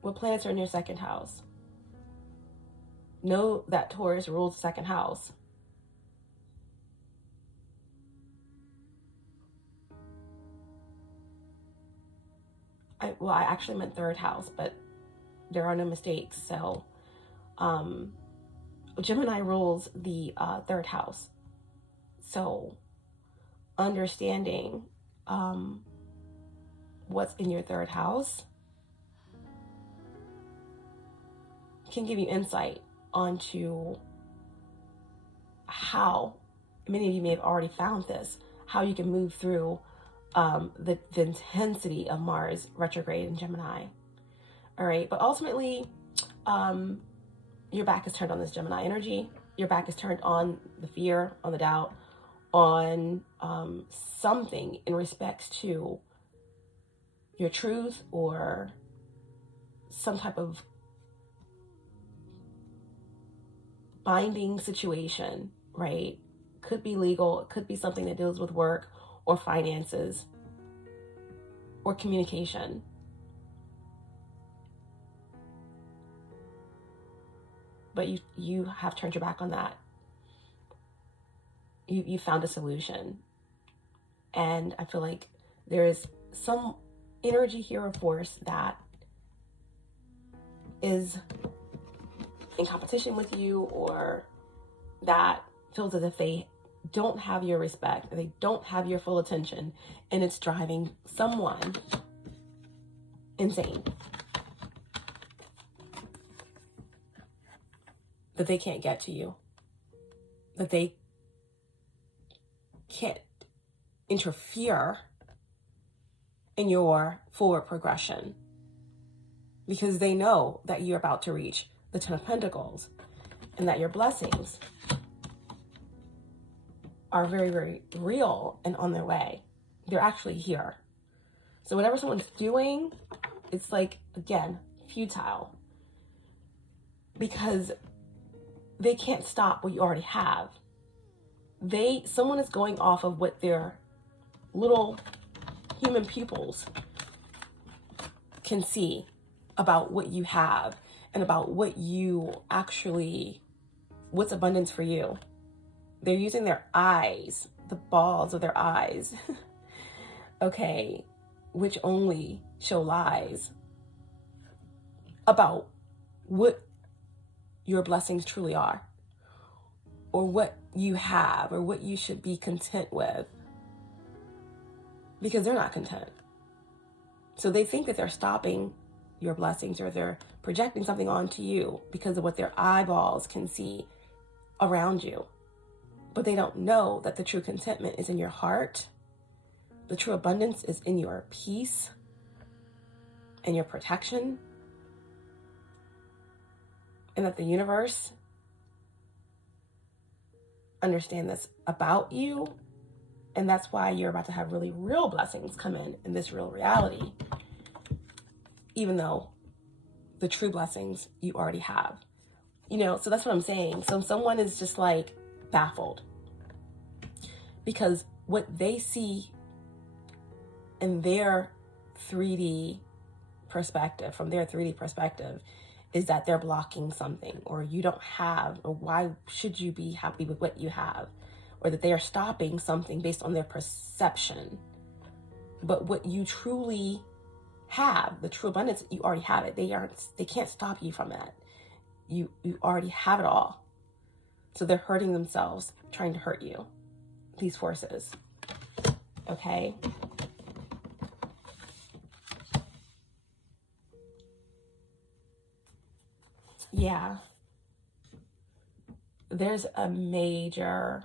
What planets are in your second house? Know that Taurus rules the second house. I actually meant third house, but there are no mistakes. So Gemini rules the third house. So understanding what's in your third house can give you insight onto how, many of you may have already found this, how you can move through the intensity of Mars retrograde in Gemini. All right, but ultimately, your back is turned on this Gemini energy. Your back is turned on the fear, on the doubt, on something in respects to your truth or some type of binding situation, right? Could be legal, it could be something that deals with work or finances or communication. But you have turned your back on that. You found a solution. And I feel like there is some energy here or force that is in competition with you, or that feels as if they don't have your respect, they don't have your full attention, and it's driving someone insane. That they can't get to you, that they can't interfere in your forward progression, because they know that you're about to reach the Ten of Pentacles and that your blessings are very, very real and on their way. They're actually here. So whatever someone's doing, it's like, again, futile, because they can't stop what you already have. Someone is going off of what their little human pupils can see about what you have and about what you actually, what's abundance for you. They're using their eyes, the balls of their eyes, okay, which only show lies about what your blessings truly are, or what you have, or what you should be content with, because they're not content. So they think that they're stopping your blessings, or they're projecting something onto you because of what their eyeballs can see around you. But they don't know that the true contentment is in your heart. The true abundance is in your peace and your protection. And that the universe understands this about you. And that's why you're about to have really real blessings come in this real reality. Even though the true blessings you already have. So that's what I'm saying. So someone is just like baffled, because what they see in their 3D perspective, from their 3D perspective, is that they're blocking something, or you don't have, or why should you be happy with what you have, or that they are stopping something based on their perception. But what you truly have, the true abundance, you already have it. They can't stop you from that. You already have it all. So they're hurting themselves trying to hurt you, these forces. Okay? Yeah. There's a major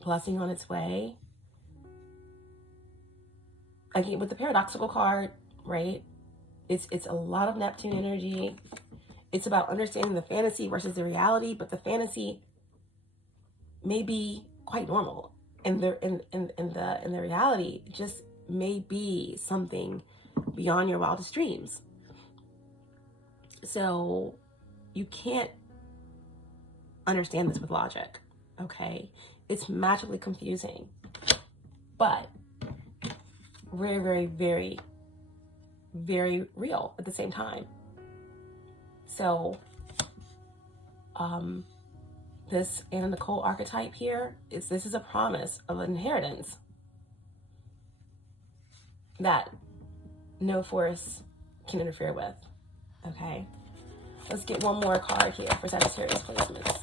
blessing on its way. Again, with the paradoxical card, right? It's a lot of Neptune energy. It's about understanding the fantasy versus the reality, but the fantasy may be quite normal, and the reality just may be something beyond your wildest dreams. So you can't understand this with logic, okay? It's magically confusing, but very, very, very, very real at the same time. So this Anna Nicole archetype here this is a promise of an inheritance that no force can interfere with. Okay, let's get one more card here for Sagittarius placements.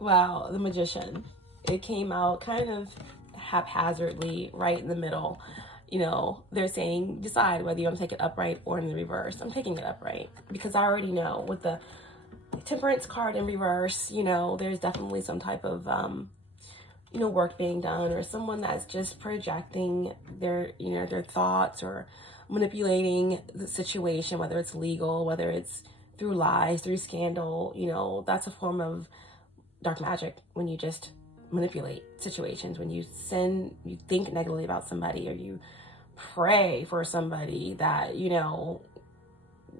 Wow, the Magician. It came out kind of haphazardly, right in the middle. They're saying decide whether you want to take it upright or in the reverse. I'm taking it upright because I already know with the Temperance card in reverse, there's definitely some type of work being done, or someone that's just projecting their thoughts or manipulating the situation, whether it's legal, whether it's through lies, through scandal. That's a form of dark magic, when you just manipulate situations, when you think negatively about somebody, or you pray for somebody that, you know,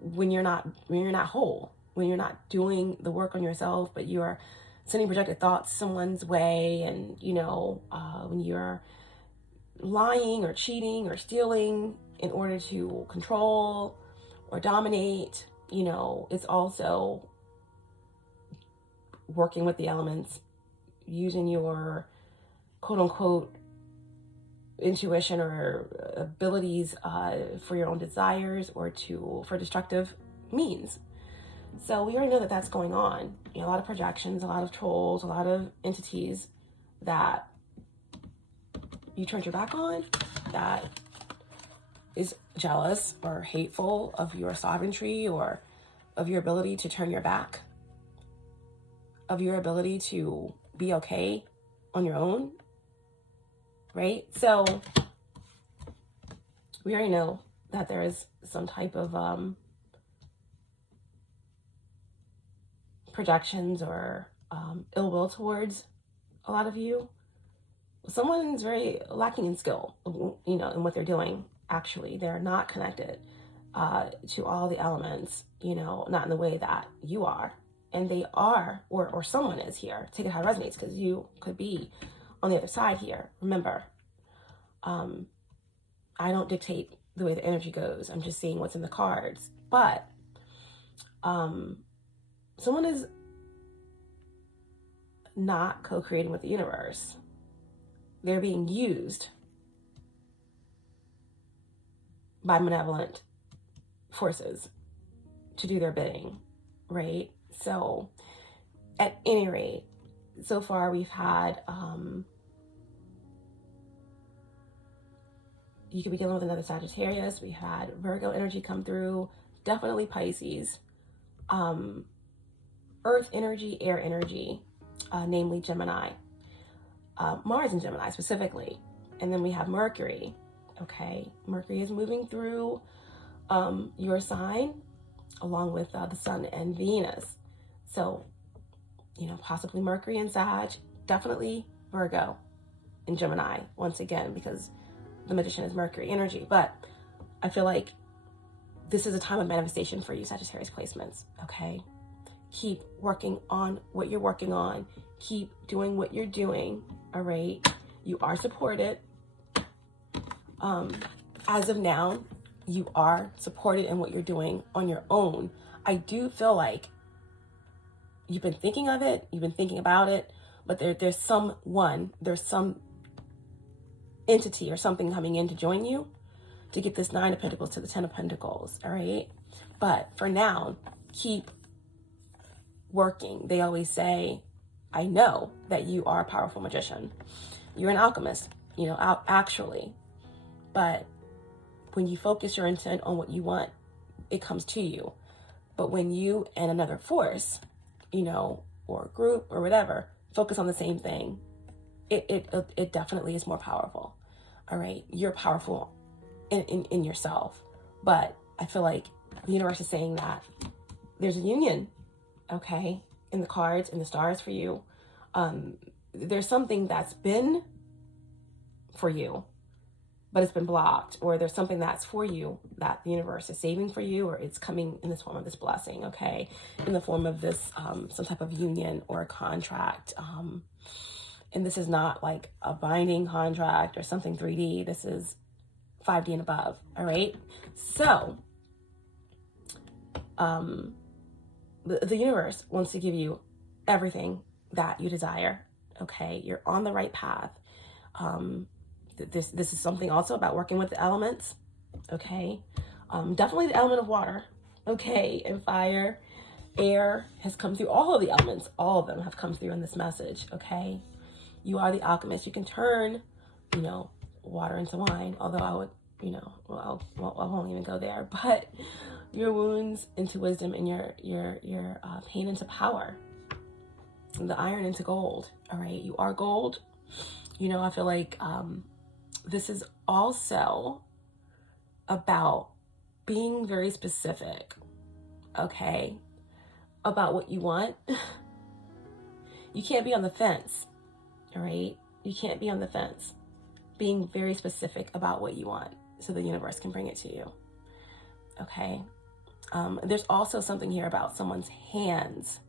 when you're not whole, when you're not doing the work on yourself, but you're sending projected thoughts someone's way, and, you know, when you're lying or cheating or stealing in order to control or dominate, you know, it's also working with the elements, using your quote unquote intuition or abilities for your own desires or for destructive means. So we already know that that's going on. You know, a lot of projections, a lot of trolls, a lot of entities that you turned your back on, that is jealous or hateful of your sovereignty or of your ability to turn your back, of your ability to be okay on your own, right? So we already know that there is some type of projections or ill will towards a lot of you. Someone's very lacking in skill, you know, in what they're doing. Actually, they're not connected to all the elements, you know, not in the way that you are. And they are, or someone is here. Take it how it resonates, because you could be on the other side here. Remember, I don't dictate the way the energy goes. I'm just seeing what's in the cards. But someone is not co-creating with the universe. They're being used by malevolent forces to do their bidding, right? So at any rate, so far we've had, you could be dealing with another Sagittarius. We had Virgo energy come through, definitely Pisces, Earth energy, air energy, namely Gemini, Mars and Gemini specifically. And then we have Mercury. Okay, Mercury is moving through your sign along with the Sun and Venus. So, you know, possibly Mercury and Sag, definitely Virgo and Gemini once again, because the Magician is Mercury energy. But I feel like this is a time of manifestation for you, Sagittarius placements. Okay, keep working on what you're working on. Keep doing what you're doing. All right, you are supported. As of now, you are supported in what you're doing on your own. I do feel like you've been thinking of it, you've been thinking about it, but there's some entity or something coming in to join you to get this 9 of Pentacles to the 10 of Pentacles, all right? But for now, keep working. They always say, I know that you are a powerful magician. You're an alchemist, you know, actually. But when you focus your intent on what you want, it comes to you. But when you and another force, you know, or a group or whatever, focus on the same thing, it definitely is more powerful. All right, you're powerful in yourself. But I feel like the universe is saying that there's a union, okay, in the cards, in the stars for you. There's something that's been for you, but it's been blocked, or there's something that's for you that the universe is saving for you, or it's coming in this form of this blessing, okay, in the form of this some type of union or a contract. And this is not like a binding contract or something 3D. This is 5D and above, all right? So the universe wants to give you everything that you desire, okay? You're on the right path. This is something also about working with the elements, okay? Definitely the element of water, okay? And fire, air has come through. All of the elements, all of them have come through in this message, okay? You are the alchemist. You can turn, you know, water into wine, although I would, you know, well, I won't even go there, but your wounds into wisdom and your pain into power, and the iron into gold, all right? You are gold. You know, I feel like this is also about being very specific, okay, about what you want. You can't be on the fence, all right? You can't be on the fence. Being very specific about what you want. so the universe can bring it to you. Okay. There's also something here about someone's hands.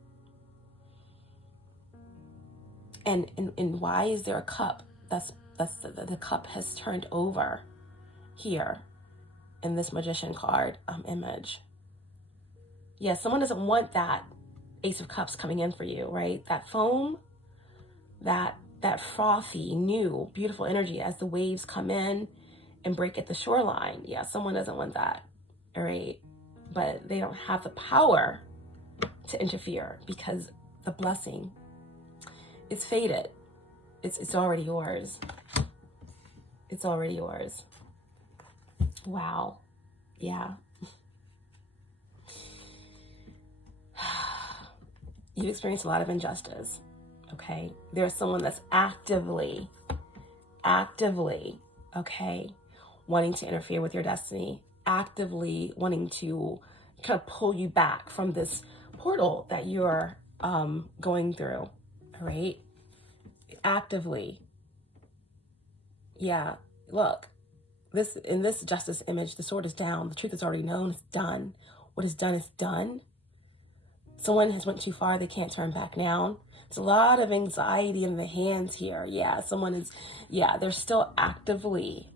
And why is there a cup? That's the cup has turned over here in this Magician card image. Yeah, someone doesn't want that Ace of Cups coming in for you, right? That foam, that frothy, new, beautiful energy as the waves come in and break at the shoreline. Yeah, someone doesn't want that, all right? But they don't have the power to interfere because the blessing, it's fated. It's already yours. It's already yours. Wow. Yeah. You've experienced a lot of injustice, okay? There's someone that's actively, okay, wanting to interfere with your destiny, actively wanting to kind of pull you back from this portal that you're going through, all right? Actively. Yeah, look, in this justice image, the sword is down. The truth is already known. It's done. What is done is done. Someone has went too far. They can't turn back now. There's a lot of anxiety in the hands here. Yeah, someone is, yeah, they're still actively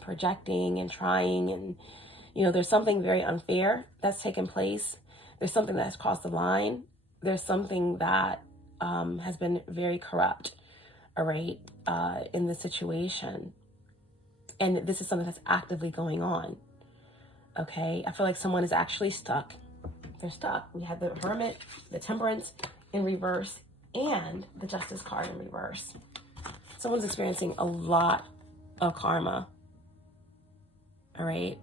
projecting and trying. And, you know, there's something very unfair that's taken place. There's something that's crossed the line. There's something that has been very corrupt, all right, in the situation. And this is something that's actively going on, okay? I feel like someone is actually stuck. They're stuck. We had the Hermit, the Temperance in reverse, and the Justice card in reverse. Someone's experiencing a lot of karma, all right?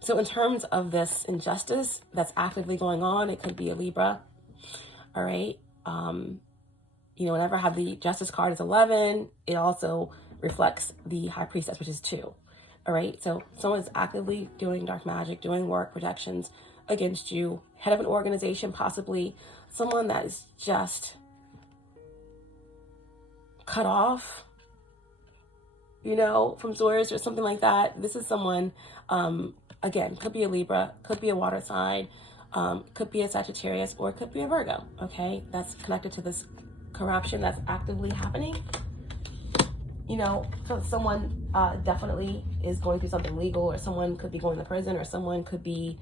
So in terms of this injustice that's actively going on, it could be a Libra, all right? You know, whenever I have the Justice card is 11, it also reflects the High Priestess, which is 2. All right. So someone is actively doing dark magic, doing work, projections against you, head of an organization, possibly someone that is just cut off, you know, from source or something like that. This is someone, again, could be a Libra, could be a water sign, could be a Sagittarius, or it could be a Virgo. Okay. That's connected to this corruption that's actively happening. You know, so someone definitely is going through something legal, or someone could be going to prison, or someone could be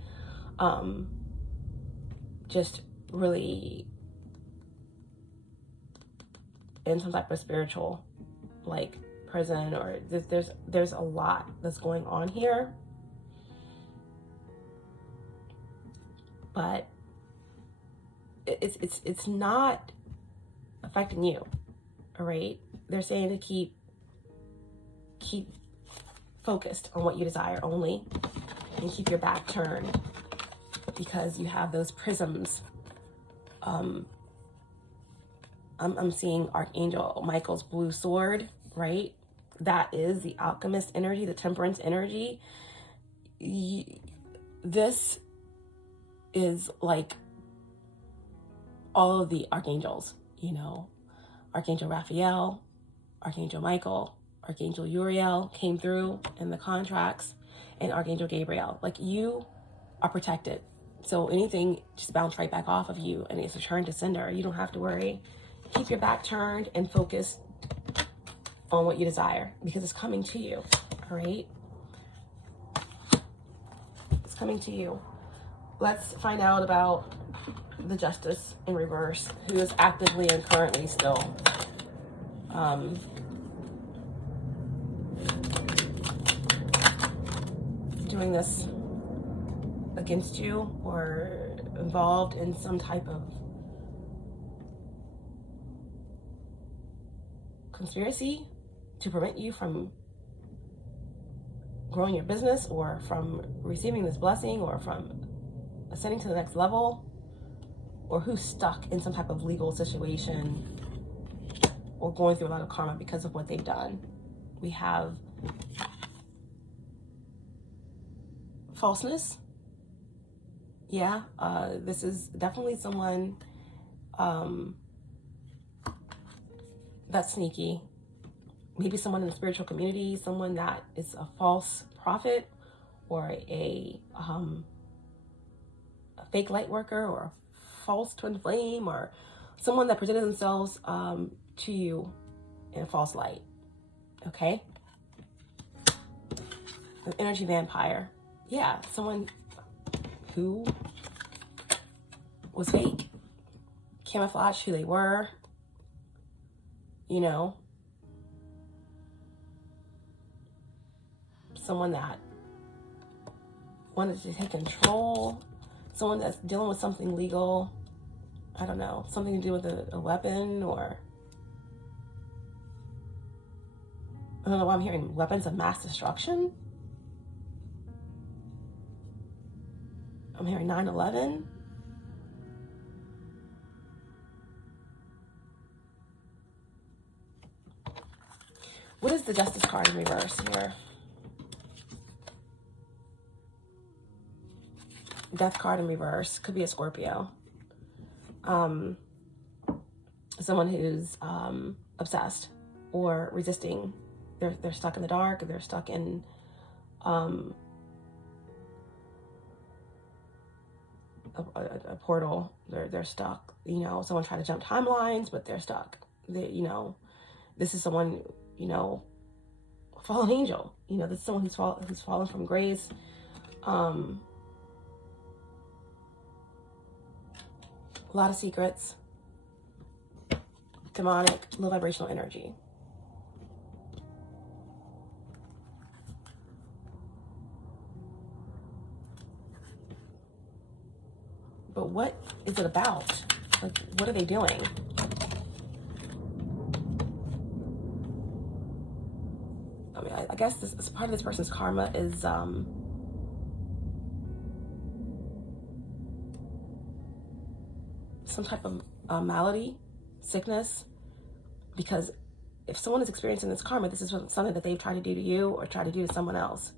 just really in some type of spiritual, like, prison, or there's a lot that's going on here. But it's not affecting you, all right? They're saying to keep focused on what you desire only, and keep your back turned, because you have those prisms. I'm seeing Archangel Michael's blue sword, right? That is the alchemist energy, the temperance energy. This is like all of the archangels, you know, Archangel Raphael, Archangel Michael, Archangel Uriel came through in the contracts, and Archangel Gabriel. Like, you are protected. So anything just bounce right back off of you, and it's returned to sender. You don't have to worry. Keep your back turned and focus on what you desire, because it's coming to you, all right? It's coming to you. Let's find out about the Justice in reverse, who is actively and currently still doing this against you, or involved in some type of conspiracy to prevent you from growing your business, or from receiving this blessing, or from ascending to the next level, or who's stuck in some type of legal situation, or going through a lot of karma because of what they've done. We have falseness. Yeah, this is definitely someone that's sneaky. maybe someone in the spiritual community, someone that is a false prophet or a fake light worker or a false twin flame, or someone that presented themselves to you in a false light. Okay? An energy vampire. Yeah, someone who was fake, camouflaged who they were, you know, someone that wanted to take control, someone that's dealing with something legal, I don't know, something to do with a weapon, or I don't know why I'm hearing weapons of mass destruction. I'm hearing 9/11. What is the Justice card in reverse here? Death card in reverse. Could be a Scorpio. Someone who's obsessed or resisting. They're stuck in the dark. They're stuck in a portal. They're stuck. You know, someone tried to jump timelines, but they're stuck. You know, this is someone, you know, a fallen angel. You know, this is someone who's fallen from grace. A lot of secrets, demonic, low vibrational energy. But what is it about? Like, what are they doing? I mean, I guess this part of this person's karma is some type of malady, sickness, because if someone is experiencing this karma, this is something that they've tried to do to you or tried to do to someone else.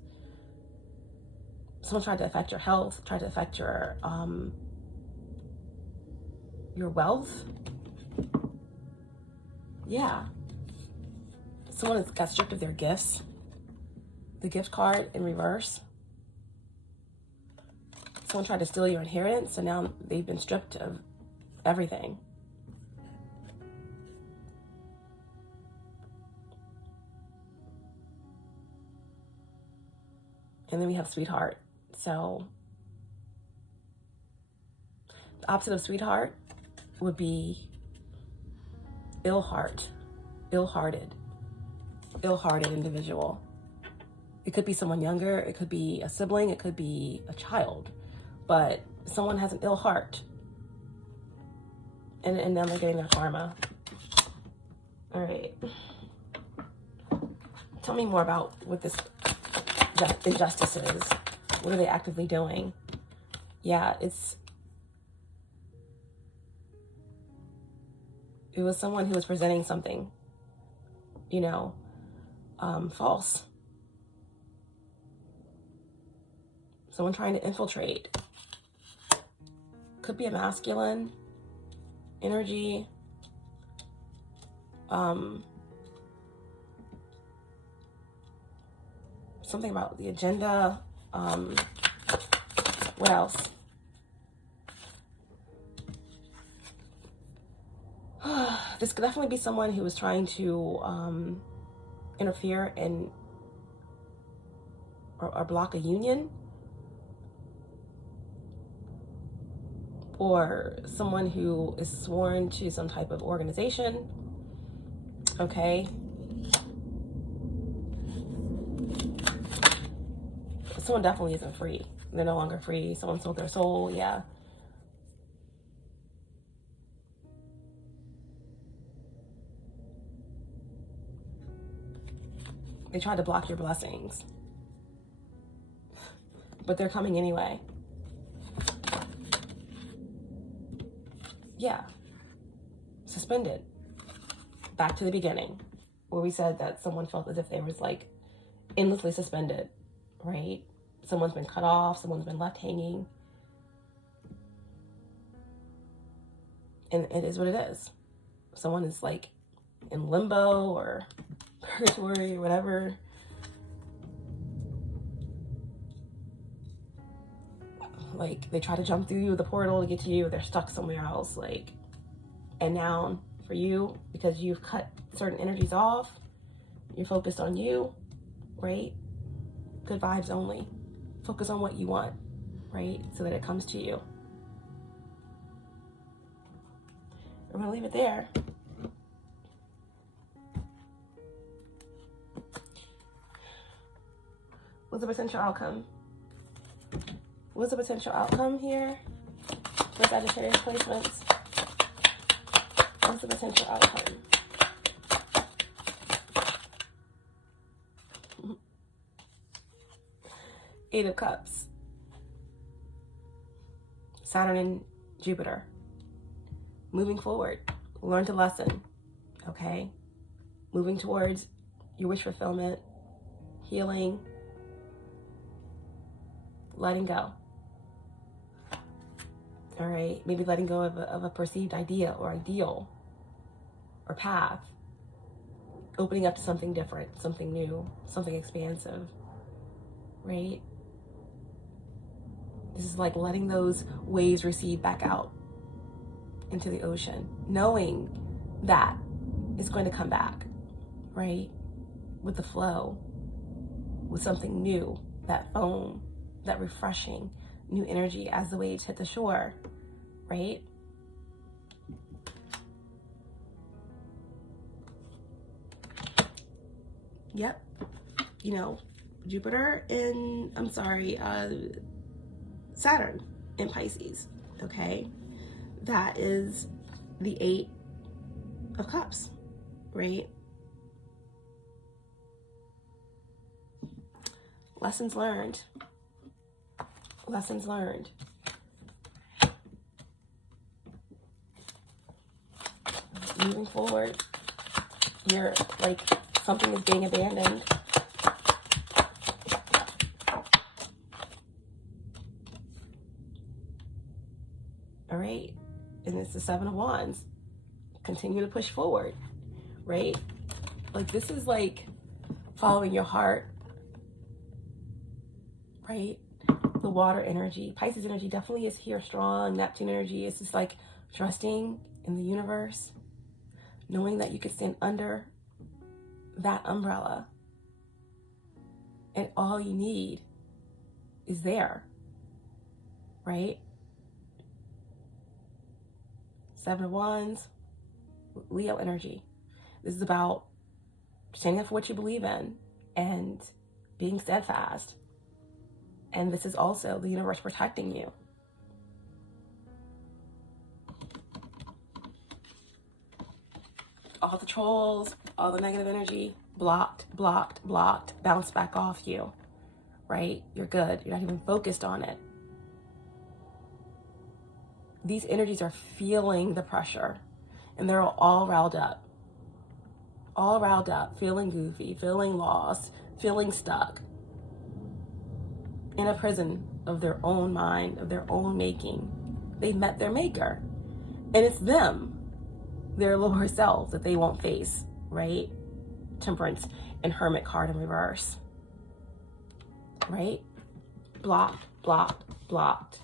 Someone tried to affect your health, tried to affect your wealth. Yeah. Someone has got stripped of their gifts. The gift card in reverse. Someone tried to steal your inheritance, so now they've been stripped of everything. And then we have sweetheart. So the opposite of sweetheart would be ill-hearted individual. It could be someone younger, it could be a sibling, it could be a child, but someone has an ill heart. And then they're getting their karma. All right. Tell me more about what this injustice is. What are they actively doing? Yeah, it was someone who was presenting something, you know, false. Someone trying to infiltrate. Could be a masculine energy. Something about the agenda. What else? This could definitely be someone who was trying to interfere in or block a union. Or someone who is sworn to some type of organization. Okay. Someone definitely isn't free. They're no longer free. Someone sold their soul. Yeah. They tried to block your blessings. But they're coming anyway. Yeah. Suspended. Back to the beginning, where we said that someone felt as if they was like endlessly suspended, right? Someone's been cut off, someone's been left hanging. And it is what it is. Someone is like in limbo or purgatory, whatever. Like, they try to jump through the portal to get to you, they're stuck somewhere else. Like, and now for you, because you've cut certain energies off, you're focused on you, right? Good vibes only. Focus on what you want, right? So that it comes to you. I'm gonna leave it there. What's the potential outcome? What's the potential outcome here for Sagittarius placements? What's the potential outcome? Eight of Cups. Saturn and Jupiter. Moving forward. Learned a lesson. Okay? Moving towards your wish fulfillment. Healing. Letting go. All right? Maybe letting go of a perceived idea or ideal or path. Opening up to something different, something new, something expansive. Right? This is like letting those waves recede back out into the ocean, knowing that it's going to come back, right? With the flow, with something new, that foam, that refreshing new energy as the waves hit the shore, right? Yep. You know, Jupiter in, Saturn in Pisces, okay? That is the Eight of Cups, right? Lessons learned. Lessons learned. Moving forward, you're like, something is being abandoned. All right, and it's the Seven of Wands. Continue to push forward, right? Like, this is like following your heart, right? The water energy, Pisces energy definitely is here strong. Neptune energy is just like trusting in the universe, knowing that you can stand under that umbrella and all you need is there, right? Seven of Wands, Leo energy. This is about standing up for what you believe in and being steadfast. And this is also the universe protecting you. All the trolls, all the negative energy, blocked, blocked, blocked, bounce back off you, right? You're good. You're not even focused on it. These energies are feeling the pressure, and they're all riled up. All riled up, feeling goofy, feeling lost, feeling stuck in a prison of their own mind, of their own making. They met their maker, and it's them, their lower self, that they won't face, right? Temperance and Hermit card in reverse, right? Blocked, blocked, blocked.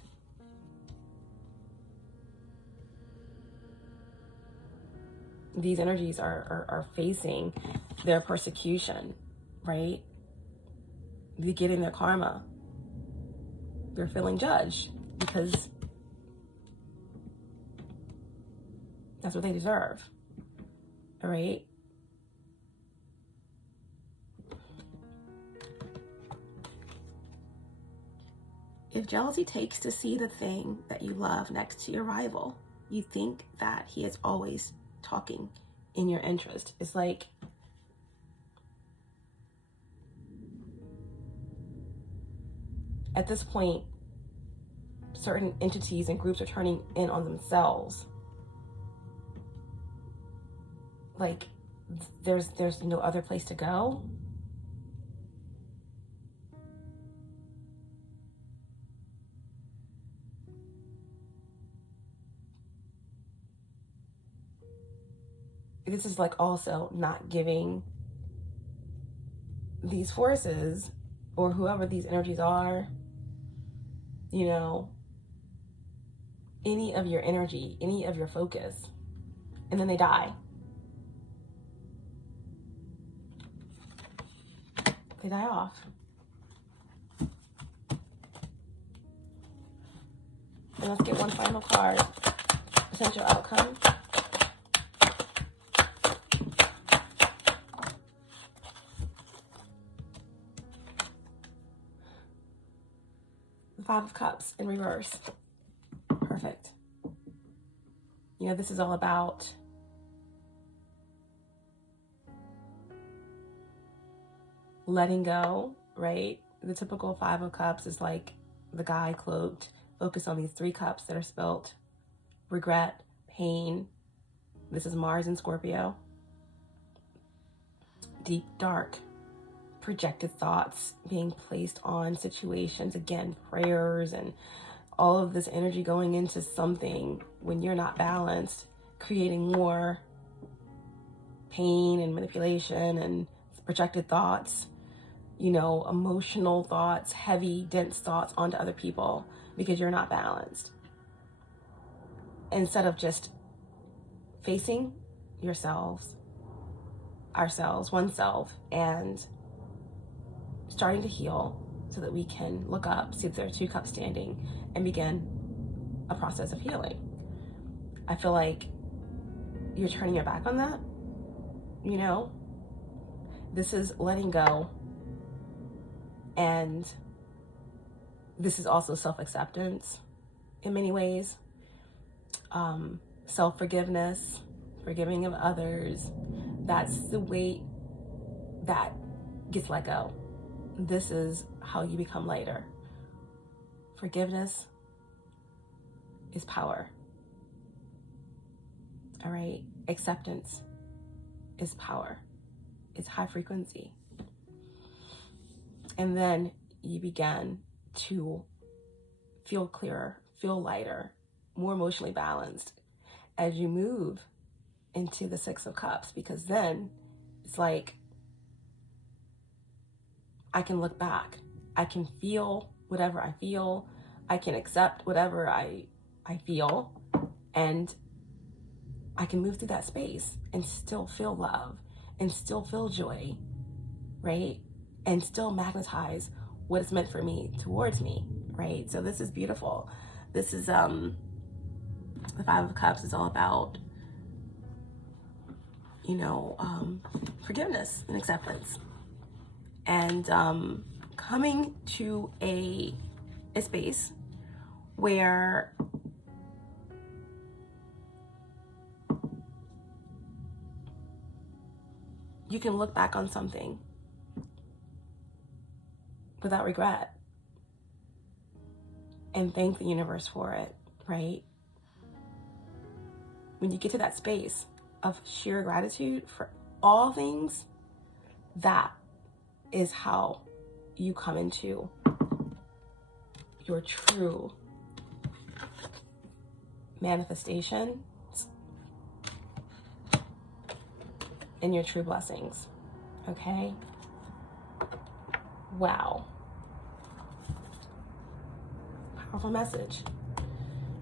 These energies are facing their persecution, right? They're getting their karma. They're feeling judged because that's what they deserve, all right? If jealousy takes to see the thing that you love next to your rival, you think that he is always talking in your interest. It's like, at this point, certain entities and groups are turning in on themselves. Like, there's no other place to go. This is like also not giving these forces, or whoever these energies are, you know, any of your energy, any of your focus, and then they die. They die off. And let's get one final card. Potential outcome. The Five of Cups in reverse. Perfect. You know, this is all about letting go, right? The typical Five of Cups is like the guy cloaked, focused on these three cups that are spelt: regret, pain. This is Mars in Scorpio. Deep, dark, projected thoughts being placed on situations. Again, prayers and all of this energy going into something when you're not balanced, creating more pain and manipulation and projected thoughts, you know, emotional thoughts, heavy, dense thoughts onto other people because you're not balanced. Instead of just facing oneself, and starting to heal so that we can look up, see if there are two cups standing, and begin a process of healing. I feel like you're turning your back on that, you know? This is letting go, and this is also self-acceptance in many ways. Self-forgiveness, forgiving of others. That's the weight that gets let go. This is how you become lighter. Forgiveness is power. All right? Acceptance is power. It's high frequency. And then you begin to feel clearer, feel lighter, more emotionally balanced as you move into the Six of Cups, because then it's like, I can look back. I can feel whatever I feel. I can accept whatever I feel. And I can move through that space and still feel love and still feel joy, right? And still magnetize what is meant for me towards me, right? So this is beautiful. This is, the Five of Cups is all about, you know, forgiveness and acceptance. And coming to a space where you can look back on something without regret and thank the universe for it, right? When you get to that space of sheer gratitude for all things, that is how you come into your true manifestation and your true blessings, okay? Wow. Powerful message,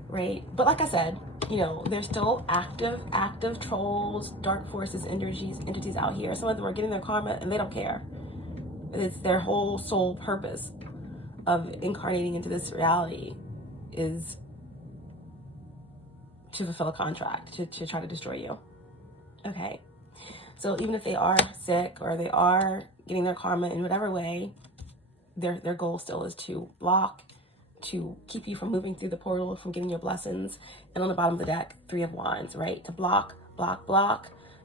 right? But like I said, you know, there's still active trolls, dark forces, entities out here. Some of them are getting their karma and they don't care. It's their whole sole purpose of incarnating into this reality is to fulfill a contract, to try to destroy you. Okay. So even if they are sick or they are getting their karma in whatever way, their goal still is to block, to keep you from moving through the portal, from getting your blessings. And on the bottom of the deck, Three of Wands, right? To block,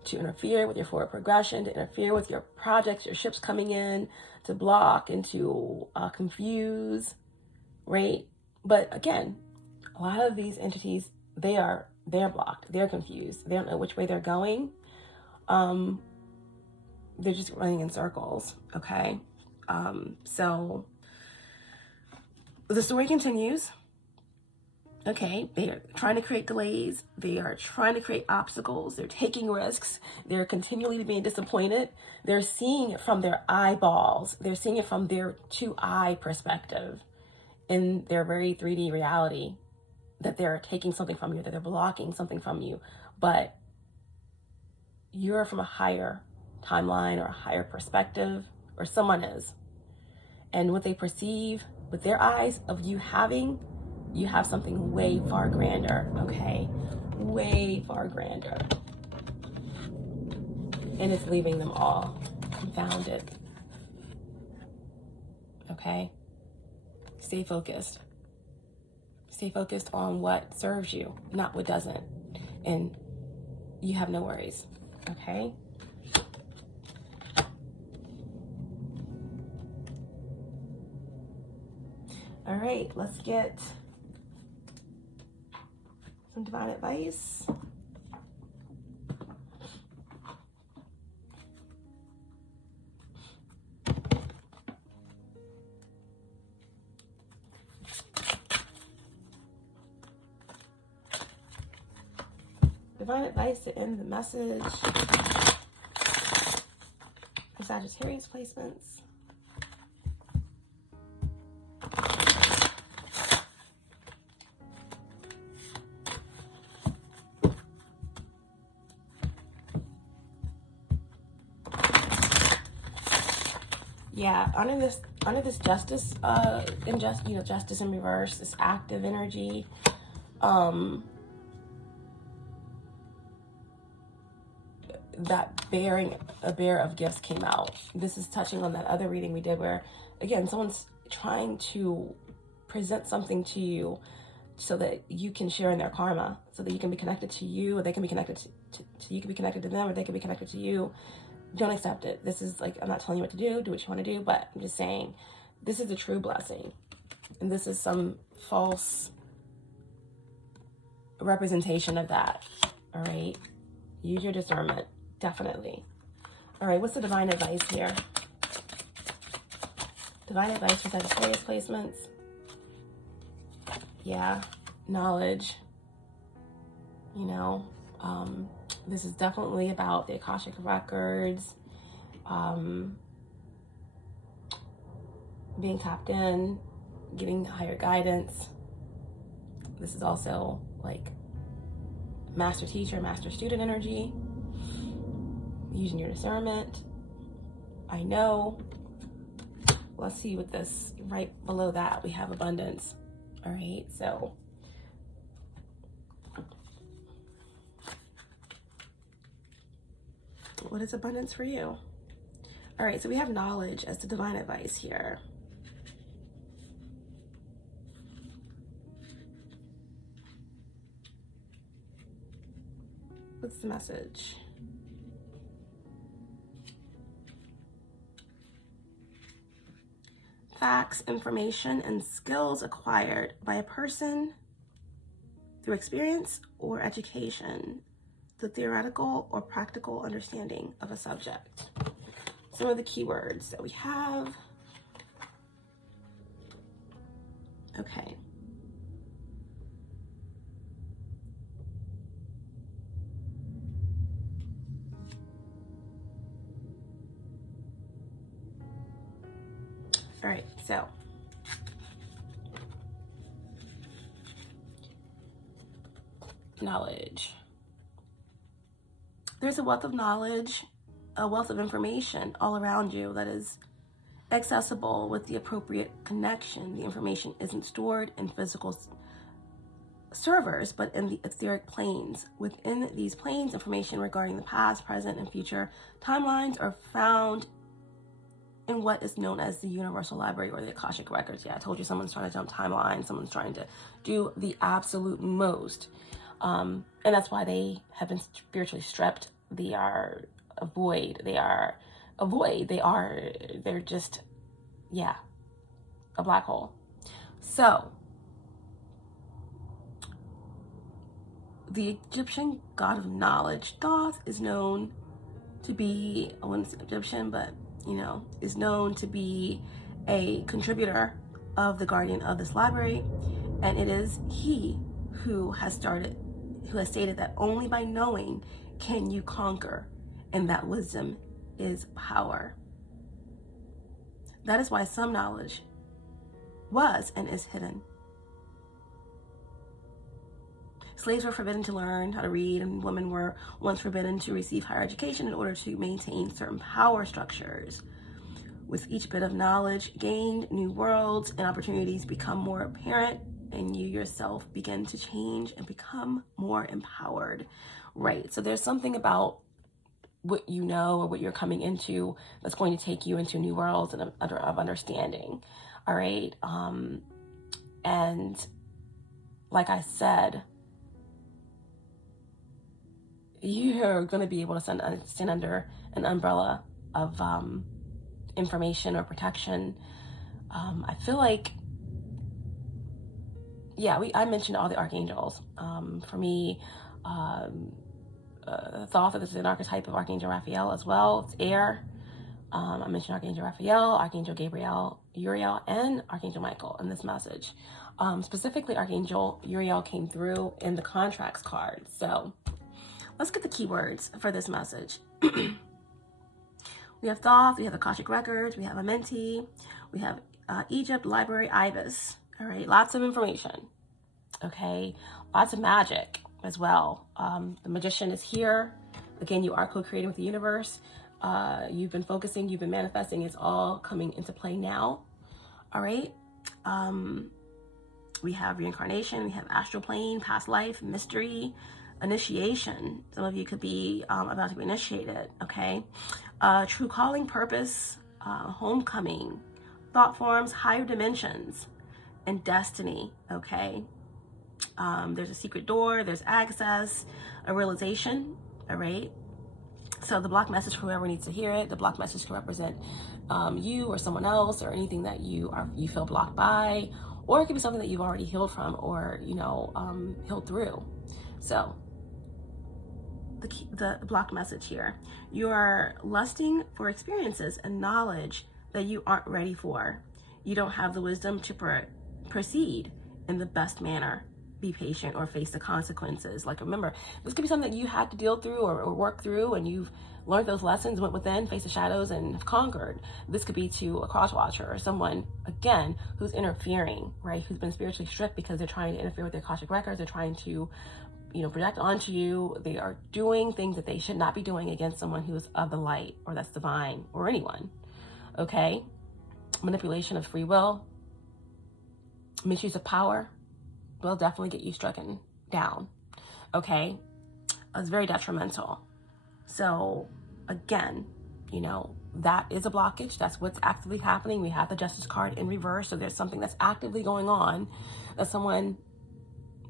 to interfere with your forward progression, to interfere with your projects, your ships coming in, to block and to confuse, right? But again, a lot of these entities, they're blocked, they're confused, they don't know which way they're going. They're just running in circles, okay? So the story continues. Okay, they are trying to create delays. They are trying to create obstacles. They're taking risks. They're continually being disappointed. They're seeing it from their eyeballs. They're seeing it from their 2-eye perspective in their very 3D reality, that they're taking something from you, that they're blocking something from you. But you're from a higher timeline or a higher perspective, or someone is. And what they perceive with their eyes of you having, you have something way far grander, okay? Way far grander. And it's leaving them all confounded. Okay? Stay focused. Stay focused on what serves you, not what doesn't. And you have no worries, okay? All right, let's get some divine advice. Divine advice to end the message for Sagittarius placements. Yeah, under this justice, justice in reverse, this active energy, that a bear of gifts came out. This is touching on that other reading we did where, again, someone's trying to present something to you so that you can share in their karma, so that you can be connected to you, or they can be connected to you can be connected to them, or they can be connected to you. Don't accept it. This is like, I'm not telling you what to do what you want to do, but I'm just saying this is a true blessing. And this is some false representation of that. All right. Use your discernment. Definitely. All right. What's the divine advice here? Divine advice for Sagittarius placements. Yeah. Knowledge. This is definitely about the Akashic records, being tapped in, getting higher guidance. This is also like master teacher, master student energy, using your discernment. I know. Let's see with this right below that, we have abundance. All right, so what is abundance for you? All right, so we have knowledge as the divine advice here. What's the message? Facts, information, and skills acquired by a person through experience or education, the theoretical or practical understanding of a subject. Some of the keywords that we have. Okay. All right, so knowledge. There's a wealth of knowledge, a wealth of information all around you that is accessible with the appropriate connection. The information isn't stored in physical servers, but in the etheric planes. Within these planes, information regarding the past, present, and future timelines are found in what is known as the Universal Library or the Akashic Records. Yeah, I told you someone's trying to jump timelines, someone's trying to do the absolute most. And that's why they have been spiritually stripped. They are a void. They're just, yeah, a black hole. So, the Egyptian god of knowledge, Thoth, is known to be, I wouldn't say Egyptian, but, is known to be a contributor of the guardian of this library. And it is he who has stated that only by knowing can you conquer, and that wisdom is power. That is why some knowledge was and is hidden. Slaves were forbidden to learn how to read, and women were once forbidden to receive higher education in order to maintain certain power structures. With each bit of knowledge gained, new worlds and opportunities become more apparent, and you yourself begin to change and become more empowered. Right. So there's something about what you know or what you're coming into that's going to take you into new worlds of understanding. All right. And like I said, you're going to be able to stand under an umbrella of information or protection. I feel like, I mentioned all the archangels. For me, the author, this is an archetype of Archangel Raphael as well. It's air. I mentioned Archangel Raphael, Archangel Gabriel, Uriel, and Archangel Michael in this message. Specifically, Archangel Uriel came through in the contracts card. So let's get the keywords for this message. We have Thoth, we have Akashic Records, we have Amenti, we have Egypt, Library, Ibis. All right, lots of information. Okay, lots of magic as well. The Magician is here. Again, you are co-creating with the universe. You've been focusing, you've been manifesting. It's all coming into play now. All right. We have reincarnation. We have astral plane, past life, mystery, initiation. Some of you could be about to be initiated. Okay. True calling, purpose, homecoming, thought forms, higher dimensions, and destiny. Okay. There's a secret door, there's access, a realization. All right. So the block message for whoever needs to hear it, the block message can represent you or someone else or anything that you feel blocked by, or it could be something that you've already healed from or, healed through. So the block message here, you are lusting for experiences and knowledge that you aren't ready for. You don't have the wisdom to proceed in the best manner. Be patient or face the consequences. Like, remember, this could be something that you had to deal through or work through, and you've learned those lessons, went within, faced the shadows, and have conquered. This could be to a cross-watcher or someone, again, who's interfering, right? Who's been spiritually stripped because they're trying to interfere with their Akashic records. They're trying to, project onto you. They are doing things that they should not be doing against someone who is of the light or that's divine or anyone, okay? Manipulation of free will, misuse of power, will definitely get you stricken down, okay? It's very detrimental. So again, that is a blockage. That's what's actively happening. We have the Justice card in reverse. So there's something that's actively going on that someone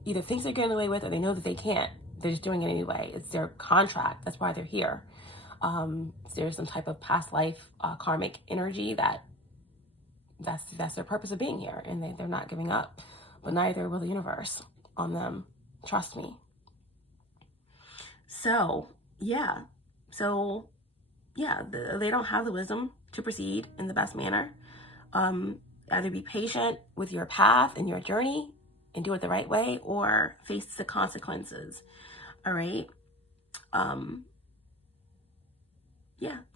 either thinks they're getting away with or they know that they can't. They're just doing it anyway. It's their contract. That's why they're here. There's some type of past life karmic energy that's their purpose of being here, and they're not giving up. But neither will the universe on them. Trust me. So, they don't have the wisdom to proceed in the best manner. Either be patient with your path and your journey and do it the right way, or face the consequences. All right.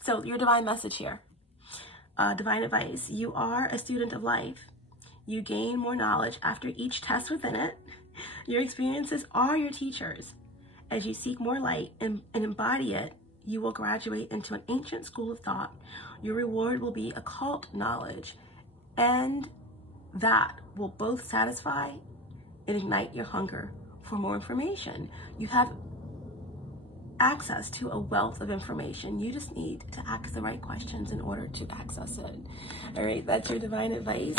So your divine message here. Divine advice. You are a student of life. You gain more knowledge after each test within it. Your experiences are your teachers. As you seek more light and embody it, you will graduate into an ancient school of thought. Your reward will be occult knowledge, and that will both satisfy and ignite your hunger for more information. You have access to a wealth of information. You just need to ask the right questions in order to access it. All right, that's your divine advice.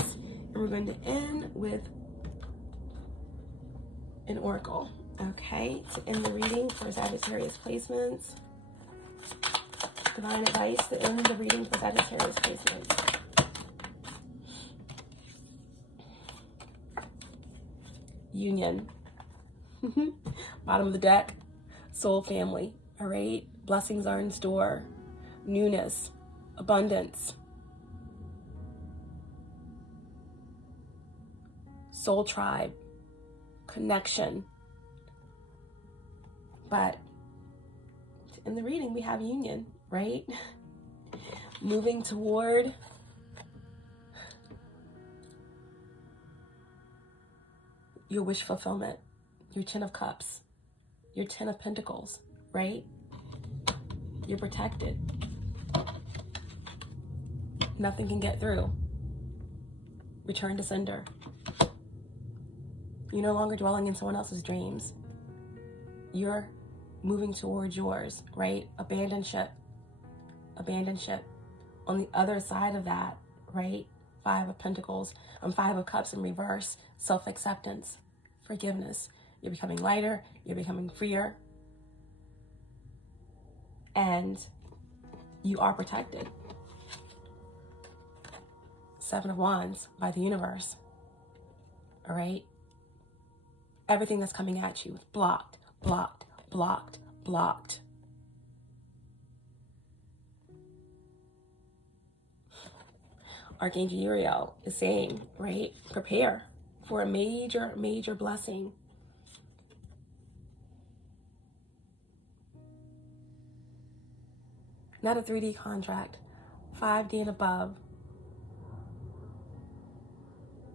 And we're going to end with an oracle, okay? To end the reading for Sagittarius placements. Divine advice to end the reading for Sagittarius placements. Union. Bottom of the deck. Soul family, all right? Blessings are in store. Newness. Abundance. Soul tribe. connection. But in the reading, we have union, right? Moving toward your wish fulfillment, your 10 of cups, your 10 of pentacles, right? You're protected. Nothing can get through. Return to sender. You're no longer dwelling in someone else's dreams. You're moving towards yours, right? Abandon ship. Abandon ship. On the other side of that, right? 5 of Pentacles and 5 of Cups in reverse. Self-acceptance. Forgiveness. You're becoming lighter. You're becoming freer. And you are protected. 7 of Wands by the universe. All right? Everything that's coming at you is blocked, blocked, blocked, blocked. Archangel Uriel is saying, right? Prepare for a major, major blessing. Not a 3D contract. 5D and above.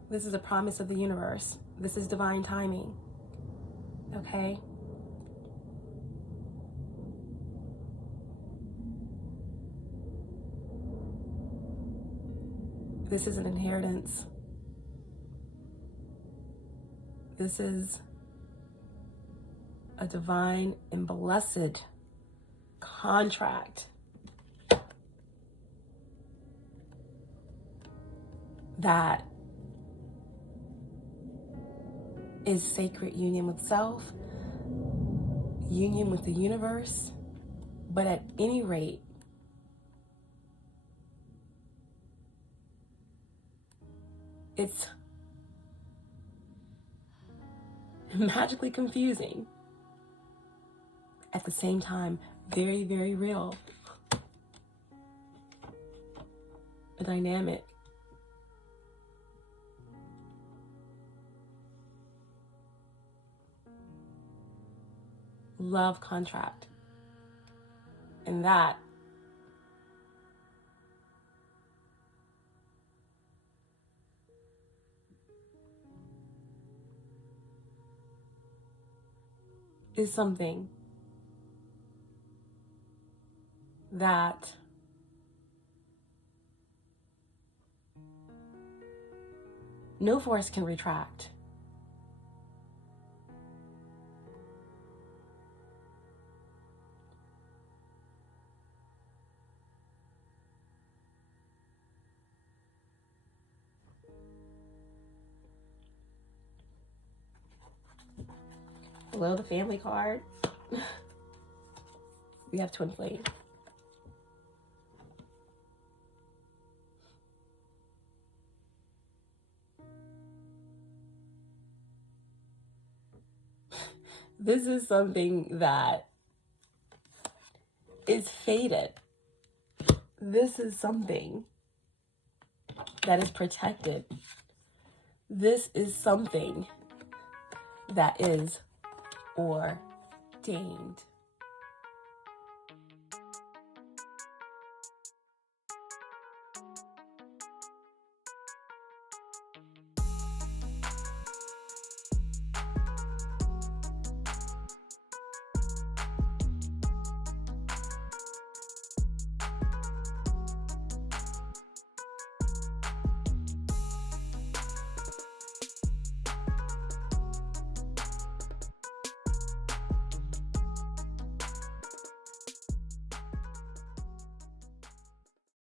This is a promise of the universe. This is divine timing. Okay? This is an inheritance. This is a divine and blessed contract that is sacred union with self, union with the universe, but at any rate, it's magically confusing. At the same time, very, very real. A dynamic. Love contract. And that is something that no force can retract. Below the family card, we have twin flame. This is something that is fated. This is something that is protected. This is something that is ordained.